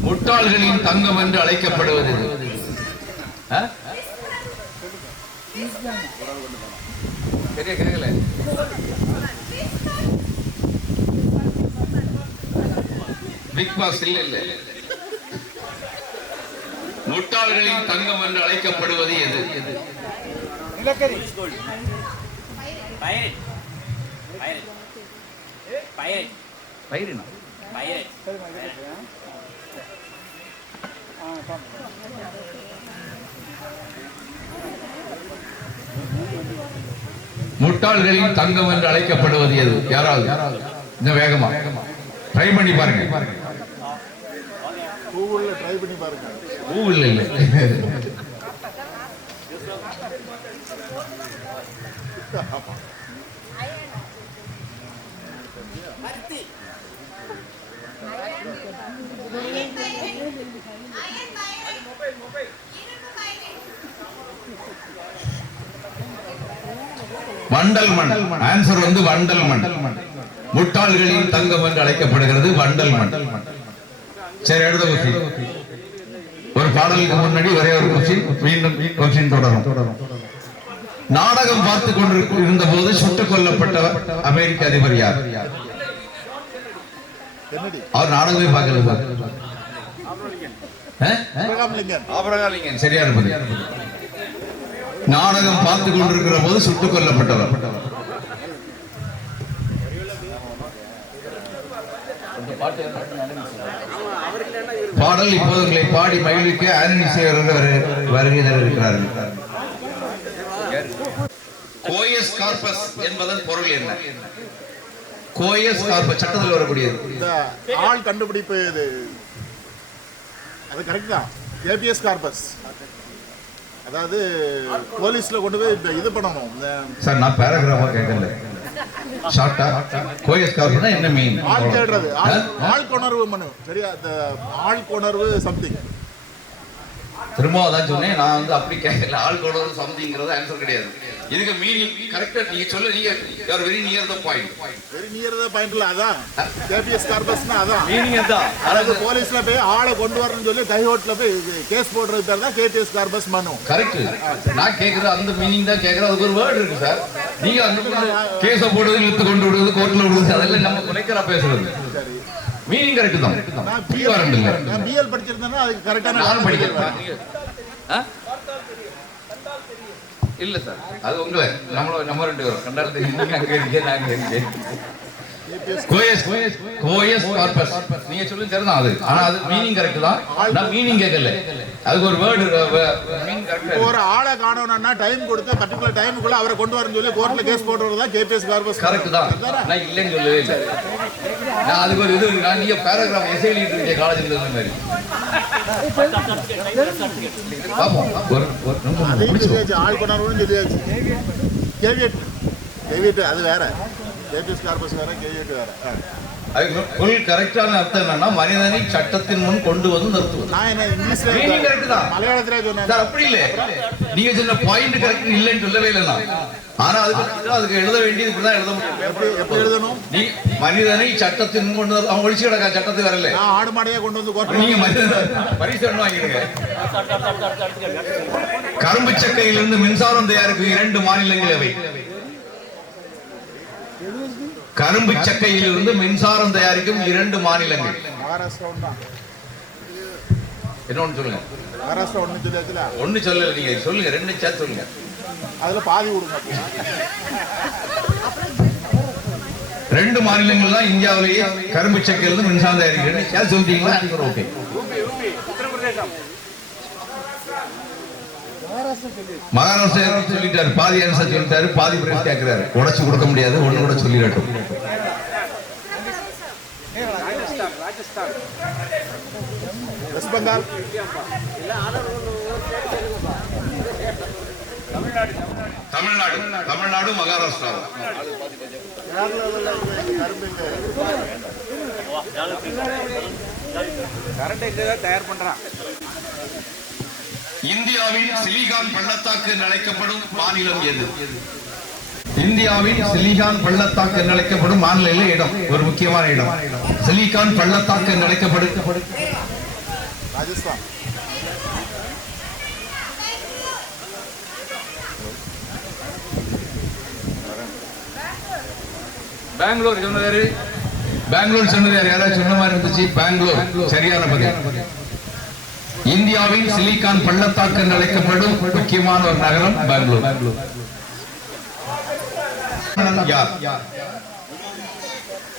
முட்டாள்களின் தங்கம் என்று அழைக்கப்படுவது எது? சரியா கேட்கல. பிக் பாஸ் இல்ல. முட்டாள்களின் தங்கம் என்று அழைக்கப்படுவது எது? முட்டாள்களின் தங்கம் என்று அழைக்கப்படுவது எது? யாராவது இந்த வேகமா ட்ரை பண்ணி பாருங்க. கூகுள்ல இல்ல. வண்டல் மண். ஆன்சர் வந்து வண்டல் மண். முட்டாள்களின் தங்கம் என்று அழைக்கப்படுகிறது வண்டல் மண். சரி, அடுத்த கொஸ்டின். ஒரு பாடலுக்கு முன்னாடி ஒரே ஒரு கொஸ்டின், மீண்டும் கொஸ்டின் தொடரும். நாடகம் பார்த்துக் கொண்டிருந்த போது சுட்டுக் கொல்லப்பட்டவர் அமெரிக்க அதிபர் யார்? அவர் நாடகமே பார்க்கல சார். Abraham Lincoln. சரியான பதில். நாடகம் பார்த்துக் கொண்டிருக்கிற போது சுட்டுக் கொல்லப்பட்டவர். பாடல் இப்போது உங்களை பாடி மகிழ்விக்க ஆனந்தி சேகர் வருகை தர இருக்கிறார்கள். கோயஸ் கார்பஸ் என்பதன் பொருள் என்ன? கோயஸ் கார்பஸ் சட்டத்தில் வரக்கூடியது. ஆள் கண்டுபிடிப்பு இது, அது கரெக்ட் தான். ஏபிஎஸ் கார்பஸ், அதாவது போலீஸ்ல கொண்டு போய் இது பண்ணணும் சார். நான் பேராகிராஃபா கேட்கல, ஷார்ட்டா. கோயஸ் கார்பஸ்னா என்ன மீன்? ஆள் தேடுறது, ஆள் கொணர்வு மனு. சரியா? ஆள் கொணர்வு சம்திங். திரும்ப அதான் சொன்னேன், நான் வந்து அப்படி கேட்கல. ஆள் கொணர்வு சம்திங்கிறது ஆன்சர் கிடையாது. இதுக்கு மீனிங் கரெக்டா நீங்க சொல்ல, நீங்க you very near the point. Very near the பாயிண்ட்ல அதான் ஏபிஎஸ் கார்பஸ்னா அதான் மீனிங். அதான் அதாவது போலீஸ்ல போய் ஆளை கொண்டு வரணும்னு சொல்லி கைஹோட்ல போய் கேஸ் போடுறது பேர் தான் கேபிஎஸ் கார்பஸ் மனு. கரெக்ட். நான் கேக்குறது அந்த மீனிங் தான் கேக்குறேன். அதுக்கு ஒரு வேர்ட் இருக்கு சார். நீங்க அந்த கேஸ போடுறது, இழுத்து கொண்டு விடுறது, கோர்ட்ல விடுறது, அதெல்லாம் நம்ம குறைக்கிறா பேசுறது. சரி, மீனிங் கரெக்ட் தான். நான் பிஎல் படிச்சிருந்தேன்னா அதுக்கு கரெக்டான நான் படிக்கிறேன் இல்ல சார். அது உங்களை நம்ம ரெண்டு பேரும் கண்டாரத்தை நீங்க அங்க இருக்கே, நாங்க இருக்கே. கோயஸ் கார்பஸ் நீங்க சொல்லுங்க சரிதான் அது. ஆனா அது மீனிங் கரெக்ட் தான். நான் மீனிங் கேட்கல, அதுக்கு ஒரு வேர்ட் மீனிங் கரெக்ட். ஒரு ஆளை காணணும்னா டைம் கொடுத்து பர்టిక్యులர் டைமுக்குள்ள அவரை கொண்டு வரணும் சொல்லி கோர்ட்ல கேஸ் போடுறது தான் கேபிஎஸ் கார்பஸ். கரெக்ட் தான். நான் இல்லைன்னு சொல்லவே இல்லை. நான் அதுக்கு ஒரு இது, நான் நீங்க பேராகிராஃப் எஸ்ஏ எழுதிட்டு இருக்கேன் காலேஜ்ல இருந்த மாதிரி. பாப்போம். ஆள் கொண்டாடுறோம்னு சொல்லியாச்சு. கேவியட் அது வேற, கேடிஎஸ் கார்பஸ் வேற, கேவியட் வேற. அதுக்கு ஃபுல் கரெக்டான அர்த்தம் என்னன்னா மனிதனை சட்டத்தின் முன் கொண்டு வந்து நிறுத்துவது. நான் என்ன இங்கிலீஷ்ல Meaning correct தான். மலையாளத்துல சொன்னேன். சார் அப்படி இல்ல, நீங்க சொன்ன பாயிண்ட் கரெக்ட் இல்லைன்னு சொல்லவே இல்லை நான். ஆனா அதுக்கு எழுத வேண்டியது இப்படிதான் எழுத முடியும். எப்படி எழுதணும்? நீ மனிதனை சட்டத்தின் முன் கொண்டு வந்து அவன் ஒழிச்சு கிடக்கா சட்டத்தை வரல. நான் ஆடு மாடையா கொண்டு வந்து கோர்ட்ல நீங்க பரிசு ஒண்ணு வாங்கிடுங்க. கரும்பு சக்கையிலிருந்து மின்சாரம் தயாரிக்கும் 2 மாநிலங்கள் எவை? கரும்பு சக்கையிலிருந்து மின்சாரம் தயாரிக்கும் 2 மாநிலங்கள். மகாராஷ்டிரா ஒண்ணா? என்ன ஒண்ணு சொல்லுங்க. மகாராஷ்டிரா ஒண்ணு சொல்லியாச்சுல? ஒண்ணு சொல்லல, நீங்க சொல்லுங்க, 2 சேர்த்து சொல்லுங்க. அதுல பாதி கொடுங்க. 2 மாநிலங்கள் தான் இந்தியாவிலேயே கரும்பு சக்கையிலிருந்து மின்சாரம் தயாரிக்கிறது. சேர்த்து சொல்லிட்டீங்களா? ஓகே. மகாராஷ்டிரா சொல்லிட்டாரு, பாதி ஆன்சர் சொல்லிட்டாரு, பாதி பிரைஸ் கேட்கிறாரு. உடைச்சு கொடுக்க முடியாது, ஒண்ணு கூட சொல்லிடட்டும். வெஸ்ட் பெங்கால், தமிழ்நாடு, மகாராஷ்டிரா. இந்தியாவின் சிலிகான் பள்ளத்தாக்கு என்று அழைக்கப்படும் மாநிலம் எது? இந்தியாவின் சிலிகான் பள்ளத்தாக்கு என்று அழைக்கப்படும் மாநில இடம், ஒரு முக்கியமான இடம். சிலிகான் பள்ளத்தாக்கு என்று அழைக்கப்படும் ராஜஸ்தான். பெங்களூர் சொன்னது, பெங்களூர் சொன்னது யாராவது சொன்ன மாதிரி இருந்துச்சு. பெங்களூர் சரியான பதில். இந்தியாவின் சிலிகான் பள்ளத்தாக்கு என்று அழைக்கப்படும் முக்கியமான ஒரு நகரம் பெங்களூர்.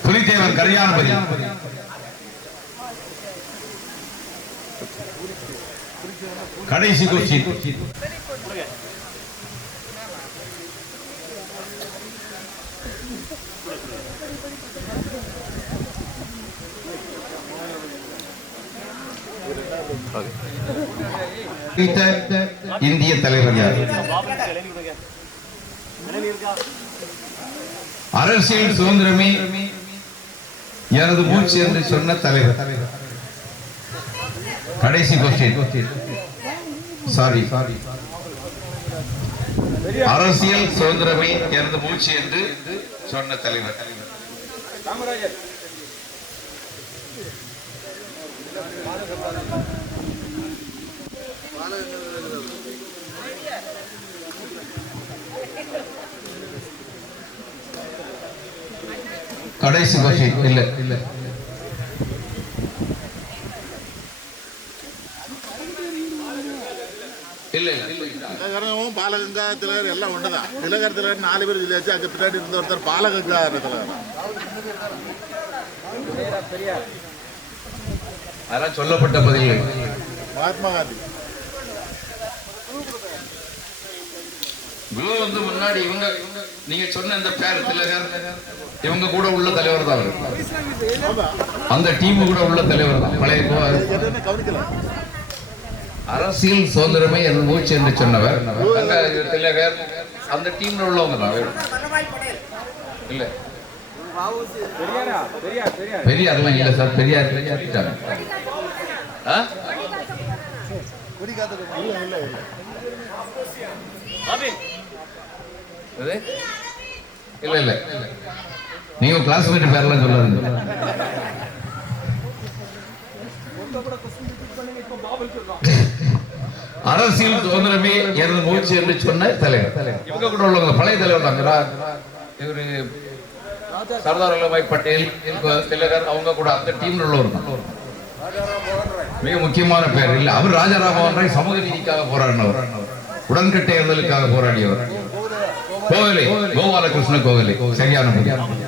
புலித்தேவர் சரியான பதில். கடைசி கொஸ்டின். இந்திய தலைவர் யார்? அரசியல் சுதந்திரமே எனது மூச்சு என்று சொன்ன தலைவர். கடைசி கொஸ்டின். சாரி, அரசியல் சுதந்திரமே எனது மூச்சு என்று சொன்ன தலைவர். கடைசி கொஸ்டின். இல்ல திலகரும் பாலகங்கா திலகர் எல்லாம் ஒண்ணுதான். திலகர் திலகர் 4 பேர் சொல்லியாச்சு. அங்க பின்னாடி இருந்த ஒருத்தர் பாலகங்கா திலகர். அதெல்லாம் சொல்லப்பட்ட பதில்கள். மகாத்மா காந்தி. குரு வந்து முன்னாடி இவங்க நீங்க சொன்ன இந்த பேர் திலகர் இவங்க கூட உள்ள தலைவர் தான் அவர். அந்த டீம் கூட உள்ள தலைவர் தான். பழைய கவனிக்கல. அரசியல் சுதந்திரமே என் மூச்சு என்று சொன்னவர் அங்க திலகர் அந்த டீம்ல உள்ளவங்க தான். இல்ல பெரியார்லாம் இல்ல சார், பெரியார் இல்ல இல்ல நீங்க கிளாஸ்மேட் பேர்லாம் சொல்லாதீங்க. அரசியல் சுதந்திரமே எனது மூச்சு என்று சொன்ன தலைவர் இவங்க கூட உள்ளவங்க பழைய தலைவர் தான். இவரு சர்தார் வல்லபாய் பட்டேல், திலகர் அவங்க கூட அந்த டீம்ல உள்ளவர் தான். மிக முக்கியமான பேர் இல்ல. அவர் ராஜாராம் மோகன் ராய் சமூக நீதிக்காக போராடினவர், உடன்கட்டை ஏறுதலுக்காக போராடியவர். கோகலே, கோபாலகிருஷ்ண கோகலே சரியான பதில்.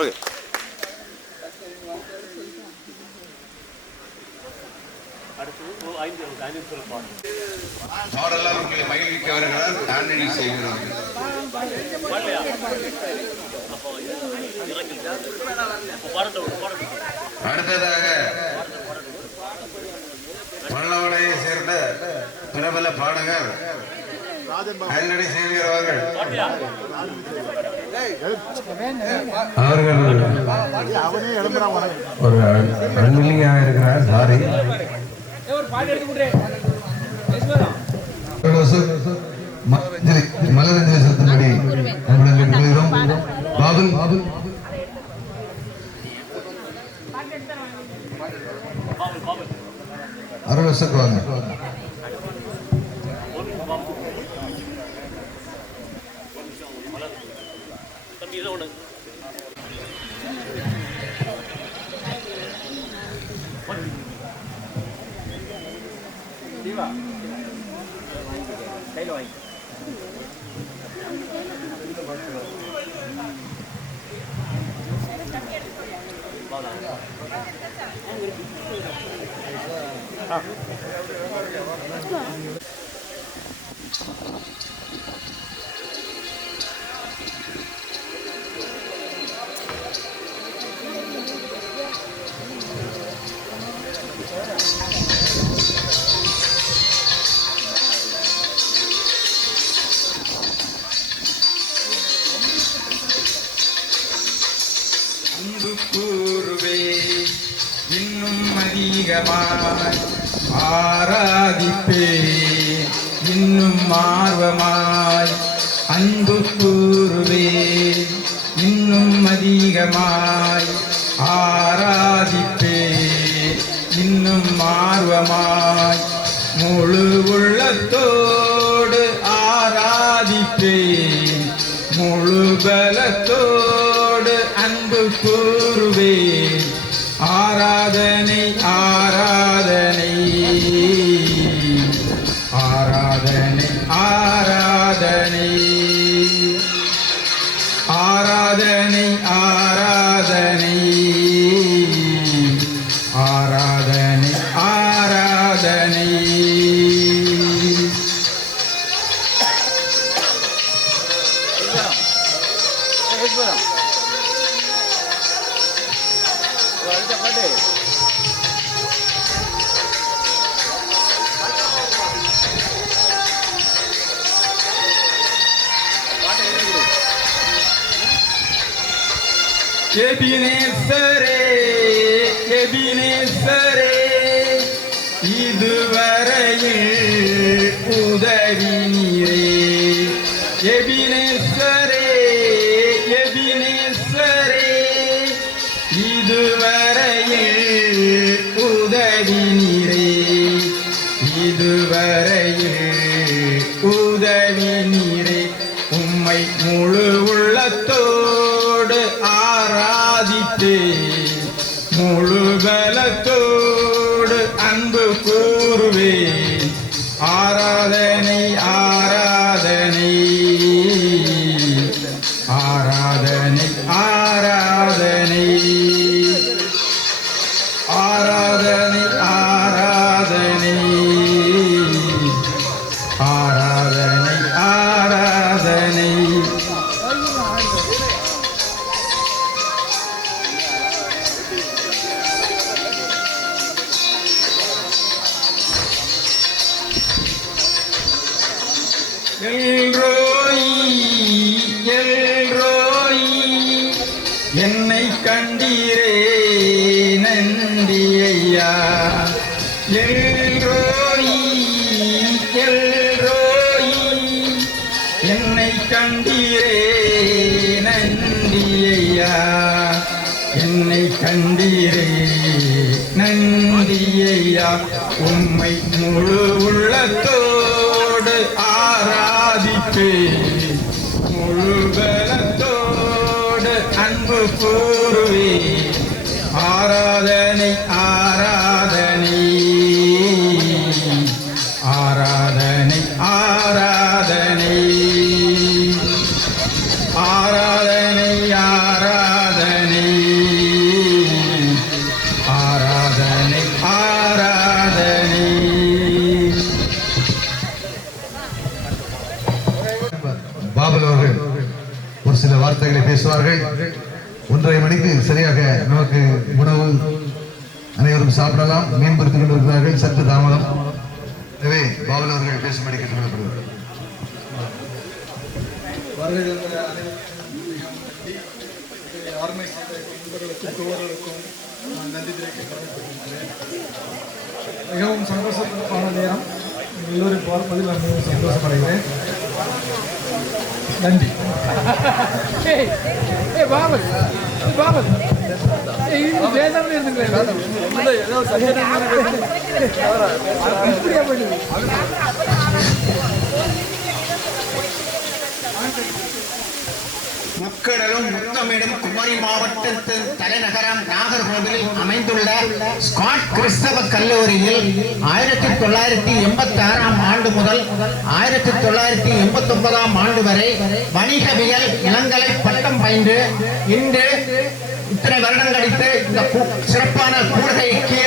ஓகே. அவரெல்லாம் உங்களை மகிழ்விக்க வருகிறார். ஆண்டனி செய்கிறார். அடுத்ததாக பல்லவனையை சேர்ந்த பிரபல பாடகர் ஆல்ரெடி சேவியர் அவர்கள் அவனே எழுப்புறான் ஒரு அன்பில்லிங்காக இருக்கிறார். சாரி மலரஞ்சலி செலுத்தும்படி நம்முடன் கேட்டுக்கொள்கிறோம். பாபுல் அரவசக்கு வாங்க. கூறுவே இன்னும் அதிகமாய் ஆராதிப்பே இன்னும் ஆர்வமாய் அன்பு கூறுவே இன்னும் அதிகமாய் ஆராதிப்பே இன்னும் ஆர்வமாய் முழு உள்ளத்தோடு ஆராதிப்பே முழு பலத்தோடு அன்பு கூறுவேன். ஆராதனை ஆராதனை ஆராதனை ஆராதனை ஆராதனை ஆராதனை ஆராதனை ஆராதனை எபினேசரே எபினேசரே இதுவரையில் உதவி நீரே. எபினேசரே எபினேசரே இதுவரையில் உதவி நீரே. இதுவரையில் உதவி நீரே. உம்மை முழு உள்ளத்தோடு ஆராதித்தே முழு பலத்தோடு அன்பு கூறுவேன். ஆராதனை ஆராதனை ஆராதனை ஆராதனை ஆராதனை ஆராதனை ஆராதனை ஆராதனை எல்ரோயி எல்ரோயி என்னை கண்டீரே நன்றி ஐயா. எல்ரோயி எல்ரோயி என்னை கண்டீரே நன்றி ஐயா. என்னை கண்டீரே நன்றி ஐயா. உம்மை முழு உள்ளத்தோடு ஆராதிப்பே முழு பலத்தோடு அன்பு கூறுவே. ஆராதனை ஆராதனை ஆராதனை ஆராதனை ஆராதனை ஆராதனை ஆராதனை ஆராதனை. பாபுல் அவர்கள் ஒரு சில வார்த்தைகளை பேசுவார்கள். 1:30 மணிக்கு சரியாக நமக்கு உணவு அனைவரும் சாப்பிடலாம். மீன் பொறுத்துக் கொண்டிருக்கிறார்கள். சற்று தாமதம். எனவே பாவல் அவர்கள் பேசும்படி கேட்டுக்கொள்ளப்படுகிறார். நன்றி தெரிவிக்கிறேன். மிகவும் சந்தோஷமான நேரம். எல்லோரும் பார்ப்பதில் நான் மிகவும் சந்தோஷப்படுகிறேன். நன்றி. முக்கடலும் முத்தமிடும் குமரி மாவட்டத்தின் தலைநகரம் நாகர்கோவிலில் அமைந்துள்ள ஸ்காட் கிறிஸ்தவ கல்லூரியில் 1986 ஆண்டு முதல் 1989 ஆண்டு வரை வணிகவியல் இளங்கலை பட்டம் பயின்று இன்று இத்தனை வருடம் கழித்து இந்த சிறப்பான கூடுகைக்கு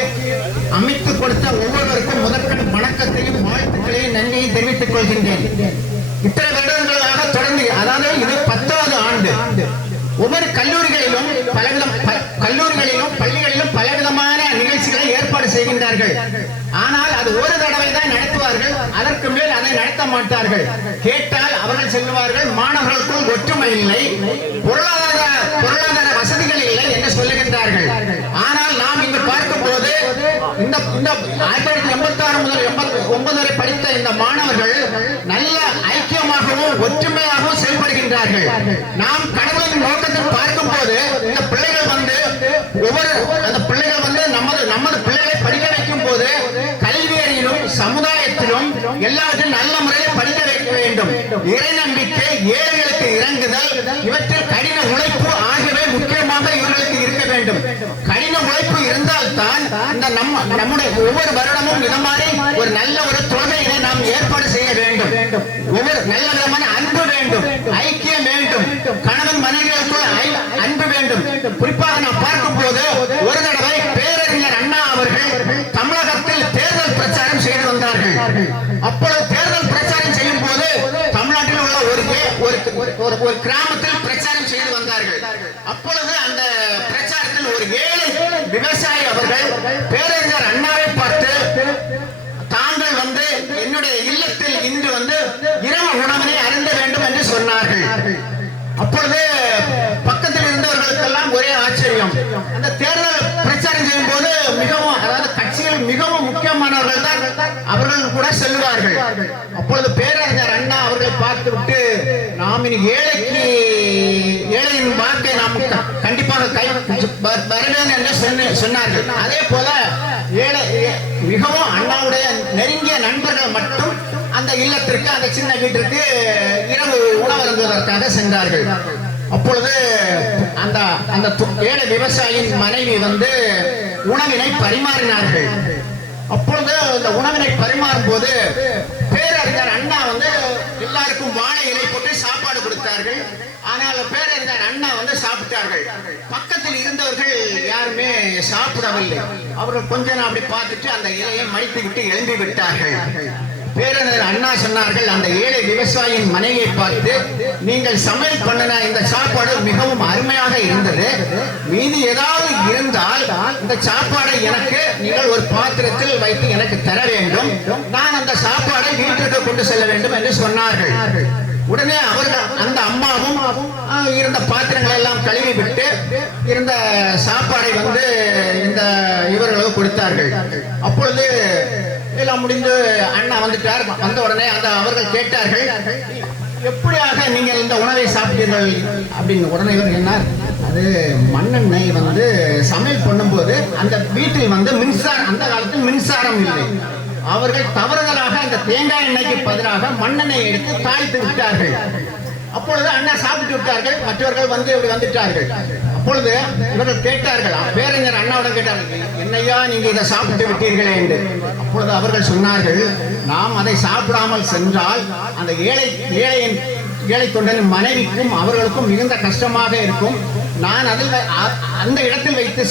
அமைத்துக் கொடுத்த ஒவ்வொருவருக்கும் முதற்கண் வணக்கத்தையும் வாழ்த்துக்களையும் நன்றியை தெரிவித்துக் கொள்கின்றேன். இத்தனை வருடங்களாக தொடர்ந்து, அதாவது இது 10வது ஆண்டு. ஒவ்வொரு கல்லூரிகளிலும் பள்ளிகளிலும் பலவிதமான நிகழ்ச்சிகளை ஏற்பாடு செய்கின்றார்கள். ஆனால் அது ஒரு தடவை தான் நடத்துவார்கள். அதற்கு மேல் அதை நடத்த மாட்டார்கள். கேட்டால் அவர்கள் சொல்லுவார்கள், மாணவர்களுக்கும் ஒற்றுமை இல்லை, பொருளாதார வசதிகள் இல்லை என்று சொல்லுகின்றார்கள். ஆனால் நாம் இங்கு பார்க்கும் போது இந்த 1986 முதல் 89 வரை படித்த இந்த மாணவர்கள் நல்ல ஐக்கியமாகவும் ஒற்றுமையாகவும் செயல்படுகின்றார்கள். நாம் கடவுளின் நோக்கத்தில் பார்க்கும் போது இந்த பிள்ளைகள் வந்து நமது பிள்ளைகளை படிக்க வைக்கும் போது கல்வியறியிலும் சமுதாயத்திலும் எல்லாவற்றையும் நல்ல முறையில் படிக்க வைக்க வேண்டும். இறை நம்பிக்கை, ஏழைகளுக்கு இறங்குதல், இவற்றில் கடின உழைப்பு ஆகியவை முக்கியமாக இவர்களுக்கு இருக்க வேண்டும். கடின உழைப்பு இருந்தால் தான் இந்த நம்முடைய ஒவ்வொரு வருடமும் இந்த மாதிரி ஒரு நல்ல ஒரு தொகையினை நாம் ஏற்பாடு செய்ய வேண்டும். ஒவ்வொரு நல்ல விதமான அன்பு வேண்டும், ஐக்கியம் வேண்டும், கணவன் மனைவிகளுக்குள் அன்பு வேண்டும். குறிப்பாக நாம் பார்க்கும் போது ஒரு தடவை பேரறிஞர் அண்ணா அவர்கள் தமிழகத்தில் தேர்தல் பிரச்சாரம் செய்து வந்தார்கள். அப்பொழுது தேர்தல் பிரச்சாரம் செய்யும் போது தமிழ்நாட்டில் உள்ள ஒரு கிராமத்தில் பிரச்சாரம் செய்து வந்தார்கள். அப்பொழுது அந்த பிரச்சாரத்தில் ஒரு ஏழை விவசாயி அவர்கள் பேரறிஞர் அண்ணாவை பார்த்து, தாங்கள் வந்து என்னுடைய இல்லத்தில் இன்று வந்து இரவு உணவினை அருந்த வேண்டும் என்று சொன்னார்கள். அப்பொழுது பக்கத்தில் இருந்தவர்களுக்கெல்லாம் ஒரே ஆச்சரியம். அந்த தேர்தல் பிரச்சாரம் செய்யும் போது மிகவும், அதாவது கட்சிகள் மிகவும் முக்கியமானவர்கள் தான் அவர்கள் கூட செல்வார்கள். அப்பொழுது பேரறிஞர் அண்ணா அவர்களை பார்த்துவிட்டு, நாம் இனி ஏழையின் வாக்கை நாம் கண்டிப்பாக வரவேன் என்று சொன்னார்கள். அதே போல மிகவும் அண்ணாவுடைய நெருங்கிய நண்பர்கள் மட்டும் அந்த இல்லத்திற்கு, அந்த சின்ன வீட்டிற்கு இரவு உணவருந்துவதற்காக சென்றார்கள். அப்பொழுது அந்த ஏழை விவசாயியின் மனைவி வந்து உணவினை பரிமாறினார்கள். அப்பொழுது இந்த உணவினை பரிமாறும் போது பேரறிஞர் அண்ணா வந்து எல்லாருக்கும் வாழை இலை போட்டு சாப்பாடு கொடுத்தார்கள். ஆனால் பேரறிஞர் அண்ணா வந்து சாப்பிட்டார்கள். பக்கத்தில் இருந்தவர்கள் யாருமே சாப்பிடவில்லை. அவர்கள் கொஞ்சம் அப்படி பார்த்துட்டு அந்த இலையை மடித்து விட்டு எழும்பி விட்டார்கள். பேரறிஞர் அண்ணா சொன்னார்கள், அந்த ஏழை விவசாயியின் மனைவியை பார்த்து, நீங்கள் சமையல் பண்ணின இந்த சாப்பாடு மிகவும் அருமையாக இருந்தது. மீதி ஏதாவது இருந்தால் இந்த சாப்பாடை எனக்கு நீங்கள் ஒரு பாத்திரத்தில் வைத்து எனக்கு தர வேண்டும். நான் அந்த சாப்பாடை வீட்டிற்கு கொண்டு செல்ல வேண்டும் என்று சொன்னார்கள். உடனே அவர்கள், அந்த அம்மாவும் இருந்த பாத்திரங்களை எல்லாம் கழுவி விட்டு இருந்த சாப்பாடை வந்து இந்த இவர்களுக்கு கொடுத்தார்கள். அப்பொழுது எல்லாம் முடிந்து அண்ணா வந்துட்டார். வந்த உடனே அவர்கள் கேட்டார்கள், எப்படியாக நீங்கள் இந்த உணவை சாப்பிட்டீர்கள் அப்படின்னு. உடனே இவர் என்ன, அது மண்ணெண்ணெய் வந்து சமையல் பண்ணும்போது அந்த வீட்டில் வந்து மின்சாரம், அந்த காலத்தில் மின்சாரம் இல்லை. அவர்கள் தவறுதலாக அந்த தேங்காய் எண்ணெய்க்கு பதிலாக மண்ணெண்ணெய் எடுத்து தாளித்து விட்டார்கள். அப்பொழுது அண்ணா சாப்பிட்டு விட்டார்கள். மற்றவர்கள் வந்து இப்படி வந்துட்டார்கள். அப்பொழுது இவர்கள் கேட்டார்கள், பேரறிஞர் அண்ணாவிடம் கேட்டார்கள், என்னையா நீங்க இதை சாப்பிட்டு விட்டீர்களே என்று. அப்பொழுது அவர்கள் சொன்னார்கள், நாம் அதை சாப்பிடாமல் சென்றால் அந்த ஏழை தொண்டனின் மனைவிக்கும் அவர்களுக்கும் மிகுந்த கஷ்டமாக இருக்கும். நான் அந்த இடத்தில் வைத்து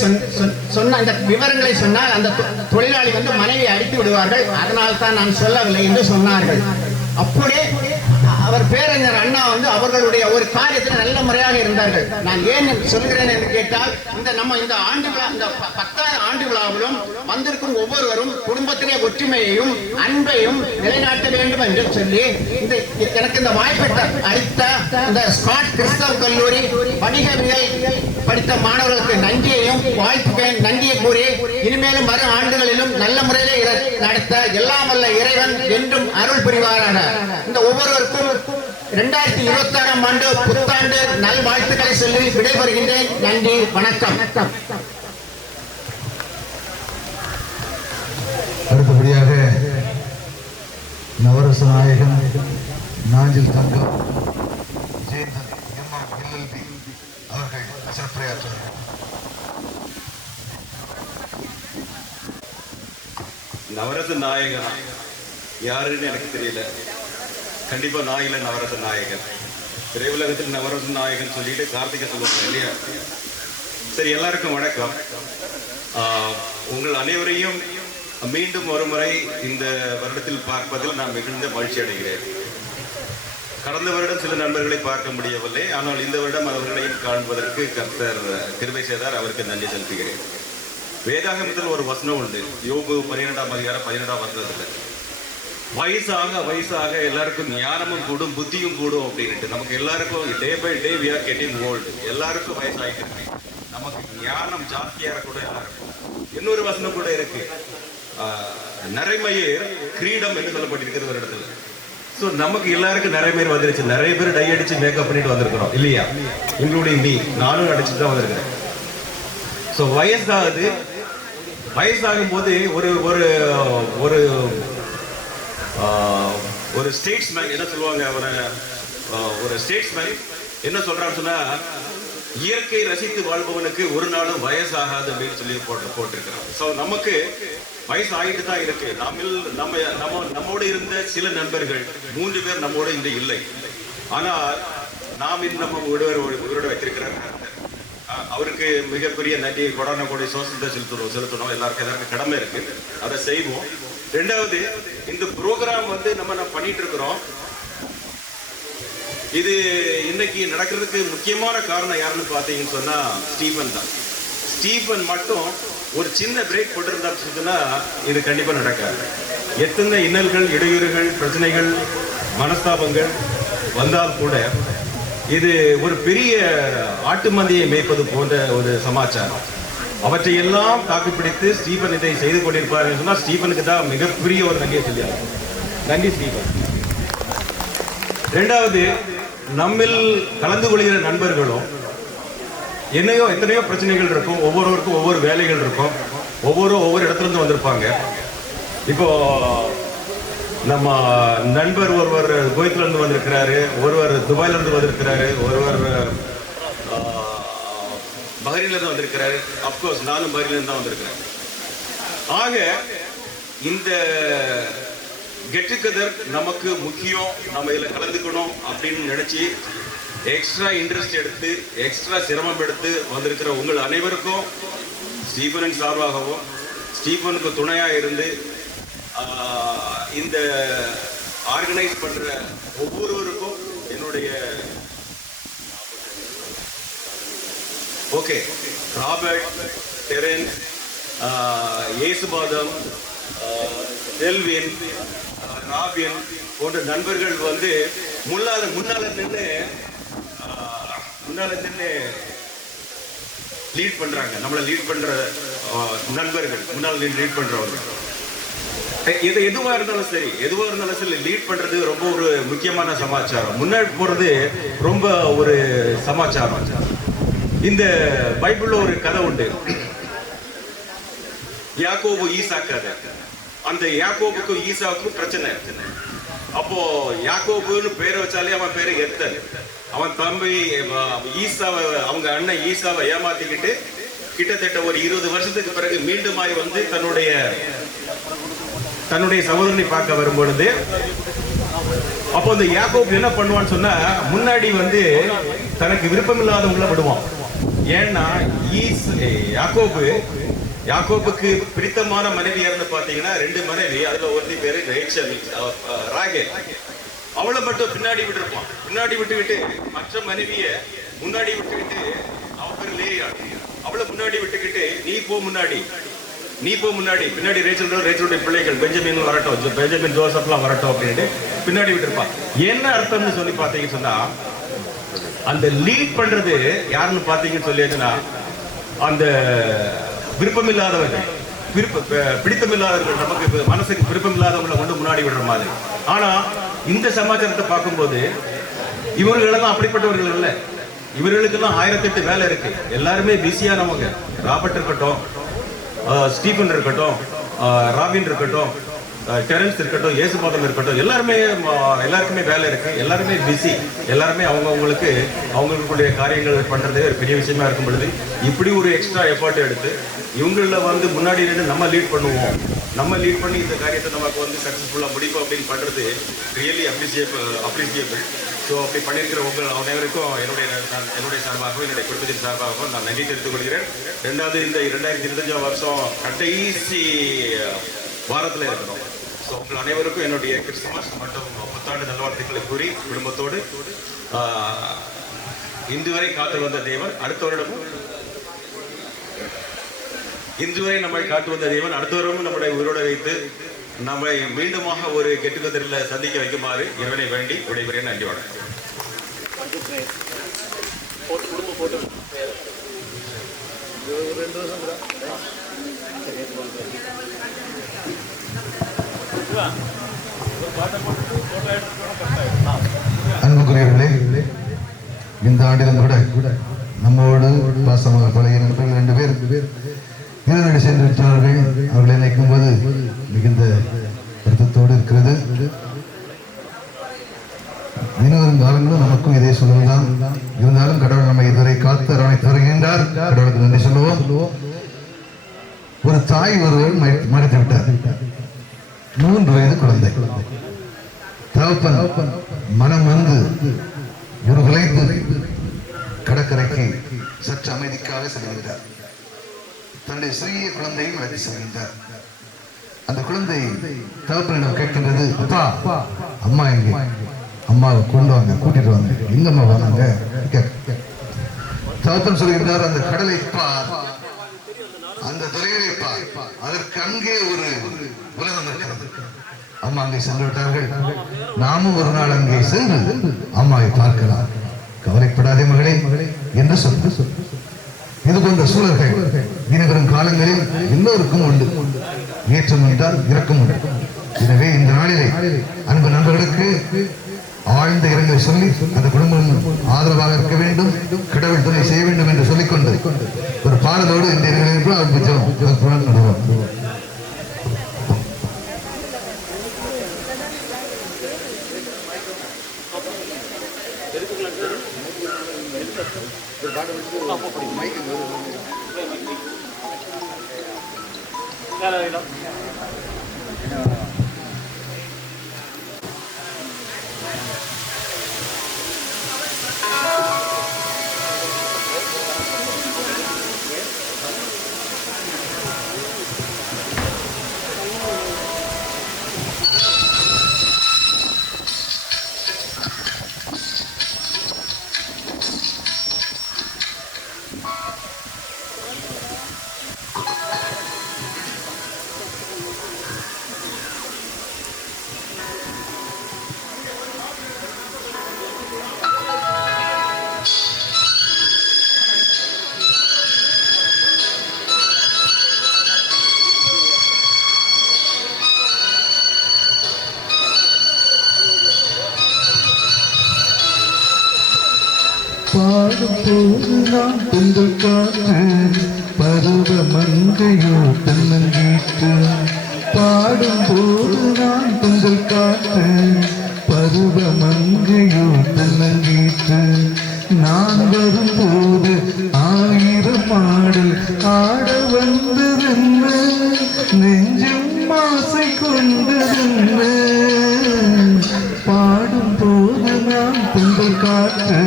சொன்ன இந்த விவரங்களை சொன்னால் அந்த தொழிலாளி வந்து மனைவியை அடித்து விடுவார்கள். அதனால் தான் நான் சொல்லவில்லை என்று சொன்னார்கள். அப்படியே அவர் பேரறிஞர் அண்ணா வந்து அவர்களுடைய ஒரு காரியத்தில் நல்ல முறையாக இருந்தார்கள். நான் ஏன் சொல்கிறேன் என்று கேட்டால், இந்த ஆண்டு விழா, இந்த 10வது ஆண்டு விழாவிலும் வந்திருக்கும் ஒவ்வொருவரும் குடும்பத்திலே ஒற்றுமையையும் அன்பையும் நிலைநாட்ட வேண்டும் என்று சொல்லி எனக்கு இந்த வாய்ப்பை அளித்த இந்த ஸ்காட் கிறிஸ்தவ கல்லூரி வணிகவியல் படித்த மாணவர்களுக்கு நன்றியை கூறி இனிமேலும் வரும் ஆண்டுகளிலும் நல்ல முறையிலே நடத்த எல்லாம் வல்ல இறைவன் என்றும் அருள் புரிவாராக. இந்த ஒவ்வொருவருக்கும் 2026ஆம் ஆண்டு புத்தாண்டு நல்வாழ்த்துக்களை சொல்லி விடைபெறுகின்றேன். நன்றி, வணக்கம். அடுத்தபடியாக நவரச நாயகன் நாஞ்சில் தங்கம் ஜெயந்தன் LLB அவர்கள் சிறப்புரையாற்றுவார்கள். நவரச நாயகனா யாருன்னு எனக்கு தெரியல. கண்டிப்பா நான் இல்லை நவரச நாயகன். திரையுலகத்தில் நவரச நாயகன் சொல்லிட்டு கார்த்திகை சொல்லுவாங்க இல்லையா? சரி, எல்லாருக்கும் வணக்கம். உங்கள் அனைவரையும் மீண்டும் ஒரு முறை இந்த வருடத்தில் பார்ப்பதில் நான் மிகுந்த மகிழ்ச்சி அடைகிறேன். கடந்த வருடம் சில நண்பர்களை பார்க்க முடியவில்லை, ஆனால் இந்த வருடம் அவர்களையும் காண்பதற்கு கர்த்தர் கிருபை செய்தார். அவருக்கு நன்றி செலுத்துகிறேன். வேதாகமத்தில் ஒரு வசனம் உண்டு, யோபு 12ஆம் அதிகாரம் 12ஆம் வசனத்துல, வயசாக எல்லாருக்கும் ஞானமும் கூடும் புத்தியும் கூடும் அப்படின்ட்டு. நமக்கு எல்லாருக்கும் day by day we are getting old. எல்லாருக்கும் வயசாகிட்டு இருக்கு. நமக்கு ஞானம் ஜாஸ்தியாக கூட எல்லாருக்கும். இன்னொரு வசனம் கூட இருக்கு, நரைமயிர் கிரீடம் என்று சொல்லப்பட்டிருக்கிறது ஒரு இடத்துல. ஸோ நமக்கு எல்லாருக்கும் நிறைய வந்துருச்சு. நிறைய பேர் டை அடிச்சு மேக்கப் பண்ணிட்டு வந்திருக்கிறோம் இல்லையா? இன்க்ளூடிங் மீ, நானும் அடிச்சுட்டு தான் வந்திருக்கிறேன். ஸோ வயசாகும் போது ஒரு ஒரு ஒரு ஒரு ஸ்டேட்ஸ்மேன் என்ன சொல்லுவாங்க, ஒரு ஸ்டேட்ஸ்மேன் என்ன சொல்றான்னு சொன்னா, இயற்கை ரசித்து வாழ்பவனுக்கு ஒரு நாளும் வயசாகாது அப்படின்னு சொல்லி போட்டிருக்கிறோம். ஸோ நமக்கு வயசு ஆகிட்டு தான் இருக்கு. நம்மோடு இருந்த சில நண்பர்கள் 3 பேர் நம்மோடு இந்த இல்லை. ஆனால் நாம் நம்ம உயிரோடு வைத்திருக்கிறார். அவருக்கு மிகப்பெரிய நன்றி, கொடான கோடி சோசத்தை செலுத்தணும். எல்லாருக்கும் கடமை இருக்கு, அதை செய்வோம். 2வது, இந்த ப்ரோக்ராம் நம்ம பண்ணிட்டு இருக்கிறோம். இது இன்னைக்கு நடக்கிறதுக்கு முக்கியமான காரணம் யாருன்னு பார்த்தீங்கன்னு சொன்னா ஸ்டீபன் தான். ஸ்டீபன் மட்டும் ஒரு சின்ன பிரேக் போட்டிருந்தா இது கண்டிப்பா நடக்காது. எத்தனை இன்னல்கள், இடையூறுகள், பிரச்சனைகள், மனஸ்தாபங்கள் வந்தால் கூட இது ஒரு பெரிய ஆட்டு மந்தையை மேய்ப்பது போன்ற ஒரு சமாச்சாரம். அவற்றையெல்லாம் தாக்குப்பிடித்து ஸ்டீபன் இதை செய்து கொண்டிருப்பார் சொன்னா ஸ்டீபனுக்கு தான் மிகப்பெரிய ஒரு நன்றியை சொல்லியார். நன்றி ஸ்டீபன். 2வது, நம்மில் கலந்து கொள்கிற நண்பர்களும் எத்தனையோ பிரச்சனைகள் இருக்கும். ஒவ்வொருவருக்கும் ஒவ்வொரு வேலைகள் இருக்கும். ஒவ்வொரு இடத்துல இருந்து வந்திருப்பாங்க. இப்போ நம்ம நண்பர் ஒருவர் குவைத்துல இருந்து வந்திருக்கிறாரு, ஒருவர் துபாயில இருந்து வந்திருக்கிறாரு, ஒருவர் பஹ்ரைன்ல இருந்து வந்திருக்கிறாரு. அப்கோர்ஸ் நானும் பஹ்ரைன்ல இருந்து தான் வந்திருக்கிறேன். ஆக இந்த கெட் டுகெதர் நமக்கு முக்கியம். நம்ம இதில் கலந்துக்கணும் அப்படின்னு நினைச்சு எக்ஸ்ட்ரா இன்ட்ரெஸ்ட் எடுத்து எக்ஸ்ட்ரா சிரமம் எடுத்து வந்திருக்கிற உங்கள் அனைவருக்கும் ஸ்டீபனின் சார்பாகவும் ஸ்டீபனுக்கு துணையா இருந்து இந்த ஆர்கனைஸ் பண்ற ஒவ்வொருவருக்கும் என்னுடைய ராபர்ட், டெரன், ஏசுபாதம், டெல்வின், ராபியன் போன்ற நண்பர்கள் முன்னால நின்று லீட் பண்றாங்க. நம்மளை லீட் பண்ற நண்பர்கள், முன்னால் லீட் பண்றவங்க. எதுவா இருந்தாலும் சரி லீட் பண்றது ரொம்ப ஒரு முக்கியமான சமாச்சாரம். முன்னாடி போறது ரொம்ப ஒரு சமாச்சாரம். இந்த பைபிள்ல ஒரு கதை உண்டு, யாக்கோபு ஈசா கதை. அந்த யாக்கோபுக்கும் ஈசாவுக்கும் பிரச்சனை. அப்போ யாக்கோபுன்னு பேரை வச்சாலே அவன் பேரு எத்தன். அவன் தம்பி ஈசாவை, அவங்க அண்ணன் ஈசாவை ஏமாத்திக்கிட்டு கிட்டத்தட்ட ஒரு 20 வருஷத்துக்கு பிறகு மீண்டுமாய் தன்னுடைய சகோதரனை பார்க்க வரும் பொழுது, அப்போ இந்த யாக்கோபு என்ன பண்ணுவான்னு சொன்னா, முன்னாடி தனக்கு விருப்பம் இல்லாதவங்கள விடுவான். ஏன்னா யாக்கோபுக்கு பிடித்தமான மனைவி யாருன்னு பாத்தீங்கன்னா 2 மனைவி. அதுல ஒருத்தி பேரு ராகேல். அவளை மட்டும் பின்னாடி விட்டுருப்பான். பின்னாடி விட்டுக்கிட்டு மற்ற மனைவிய முன்னாடி விட்டுக்கிட்டு அவன் பேர் லேயாள். அவளை முன்னாடி விட்டுக்கிட்டு நீ போ முன்னாடி, நீ போ முன்னாடி, பின்னாடி ரேச்சலுடைய பிள்ளைகள் பெஞ்சமின் வரட்டும், பெஞ்சமின் ஜோசப்லாம் வரட்டும் அப்படின்ட்டு பின்னாடி விட்டுருப்பான். என்ன அர்த்தம்னு சொல்லி பார்த்தீங்கன்னு சொன்னா, அந்த லீட் பண்றது யாருன்னு பார்த்தீங்கன்னு சொல்லியாச்சுன்னா அந்த விருப்பமில்லாதவர்கள், பிடித்தமில்லாதவர்கள், நமக்கு மனசுக்கு விருப்பமில்லாதவங்களை கொண்டு முன்னாடி விடுற மாதிரி. ஆனா இந்த சமாச்சாரத்தை பார்க்கும்போது இவர்களெல்லாம் அப்படிப்பட்டவர்கள் இல்லை. இவர்களுக்கெல்லாம் 1008 வேலை இருக்கு. எல்லாருமே பிஸியானவங்க. ராபர்ட் இருக்கட்டும், ஸ்டீபன் இருக்கட்டும், ராபின் இருக்கட்டும், டெரன்ஸ் இருக்கட்டும், இயேசுபாதம் இருக்கட்டும், எல்லாருக்குமே வேலை இருக்கு. எல்லாருமே பிஸி. எல்லாருமே அவங்களுடைய காரியங்கள் பண்றது ஒரு பெரிய விஷயமா இருக்கும் பொழுது இப்படி ஒரு எக்ஸ்ட்ரா எஃபர்ட் எடுத்து இவங்கள முன்னாடி நின்று நம்ம லீட் பண்ணுவோம், நம்ம லீட் பண்ணி இந்த காரியத்தை நமக்கு சக்சஸ்ஃபுல்லாக முடிப்போம் அப்படின்னு பண்றது ரியலி அப்ரிசியபிள். ஸோ அப்படி பண்ணியிருக்கிற உங்கள் அனைவருக்கும் என்னுடைய சார்பாகவும் என்னுடைய குடும்பத்தின் சார்பாகவும் நான் நன்றி தெரிவித்துக் கொள்கிறேன். ரெண்டாவது, இந்த 2025 வருஷம் கடைசி வாரத்தில் இருக்கணும். ஸோ உங்கள் அனைவருக்கும் என்னுடைய கிறிஸ்துமஸ் மற்றும் புத்தாண்டு நல்வாழ்த்துக்களை கூறி குடும்பத்தோடு இன்று வரை காத்து வந்த தேவன் அடுத்த வருடமும், இன்று வரை நம்மை காத்து வந்த தேவன் அடுத்த வருடமும் நம்முடைய உயிரோடு வைத்து நம்மை மீண்டுமாக ஒரு கெட்டுக்கதரில் சந்திக்க வைக்குமாறு இறைவனை வேண்டி விடைபெறுகிறேன். நன்றி, வணக்கம். அன்புக்குரியவர்களே, இந்த ஆண்டிலும் கூட நம்மோடு பாசமாக பழகிய நண்பர்கள் 2 பேர் இறுதி சென்று விட்டார்கள். அவர்களை நினைக்கும் போது மிகுந்த வருத்தத்தோடு இருக்கிறது. இன்னொரு காலங்களும் நமக்கும் இதே சூழல்தான். இருந்தாலும் கடவுள் நம்மை இதுவரை காத்து அரவணைத்து வருகின்றார். கடவுளுக்கு நன்றி சொல்லுவோம். ஒரு தாய் ஒருவர் மறைத்து விட்டார். 3 வயது குழந்தை. தகப்பன் மனம் வந்து குலைத்து கடற்கரைக்கு சற்று அமைதிக்காக செல்கின்றார். தன்னுடைய சிறிய குழந்தையும் அழைத்து செல்கின்றார். அந்த குழந்தை தகப்பனிடம் கேட்கின்றது, அப்பா அம்மா எங்கே? அம்மாவை கொண்டு வாங்க, கூட்டிட்டு வாங்க. எங்கம்மா வராங்க? தகப்பன் சொல்கின்றார், அந்த கடலை பார், அந்த தொலைவை பார், அதற்கு அங்கே ஒரு உலகம் இருக்கிறது. அம்மா அங்கே சென்று விட்டார்கள். நாமும் ஒரு நாள் அங்கே சென்று அம்மாவை பார்க்கலாம். கவலைப்படாதே மகளே என்று சொல்லு. இது போன்ற சூழல்கள் இனிவரும் காலங்களில் எல்லோருக்கும் உண்டு. ஏற்றம் என்றால் இறக்கம் உண்டு. எனவே இந்த நாளிலே அன்பு நண்பர்களுக்கு ஆழ்ந்த இரங்கலை சொல்லி அந்த குடும்பம் ஆதரவாக இருக்க வேண்டும், கடவுள் துணை செய்ய வேண்டும் என்று சொல்லிக்கொண்டு ஒரு பாடலோடு இந்த நடுவோம். பாடும் போது நான் பெண்கள் காற்று பருவ மங்கையோ தன்னங்கீற்று. பாடும் போது நான் பெண்கள் காற்று பருவ மங்கையோ தன்னங்கீற்று. நான் வரும்போது 1000 பாடல் ஆட வந்ததென்ன, நெஞ்சும் ஆசை கொண்டதென்ன. பாடும் போது நான் பெண்கள் காற்று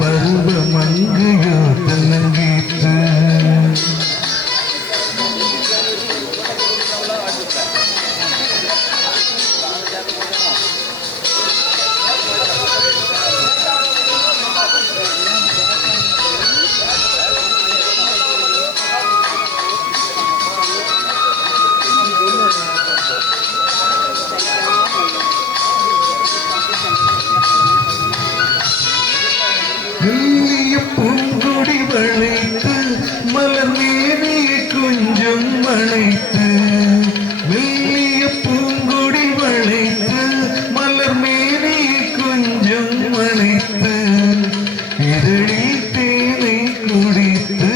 பருவ மங்கையோ தன்னங்கீற்று. மெல்லிய பூங்கொடி வளைத்து மலர் மேனியை கொஞ்சம் வளைத்து மெல்லிய பூங்கொடி வளைத்து மலர் மேனியை கொஞ்சம் வளைத்து இதழில் தேனை குடித்து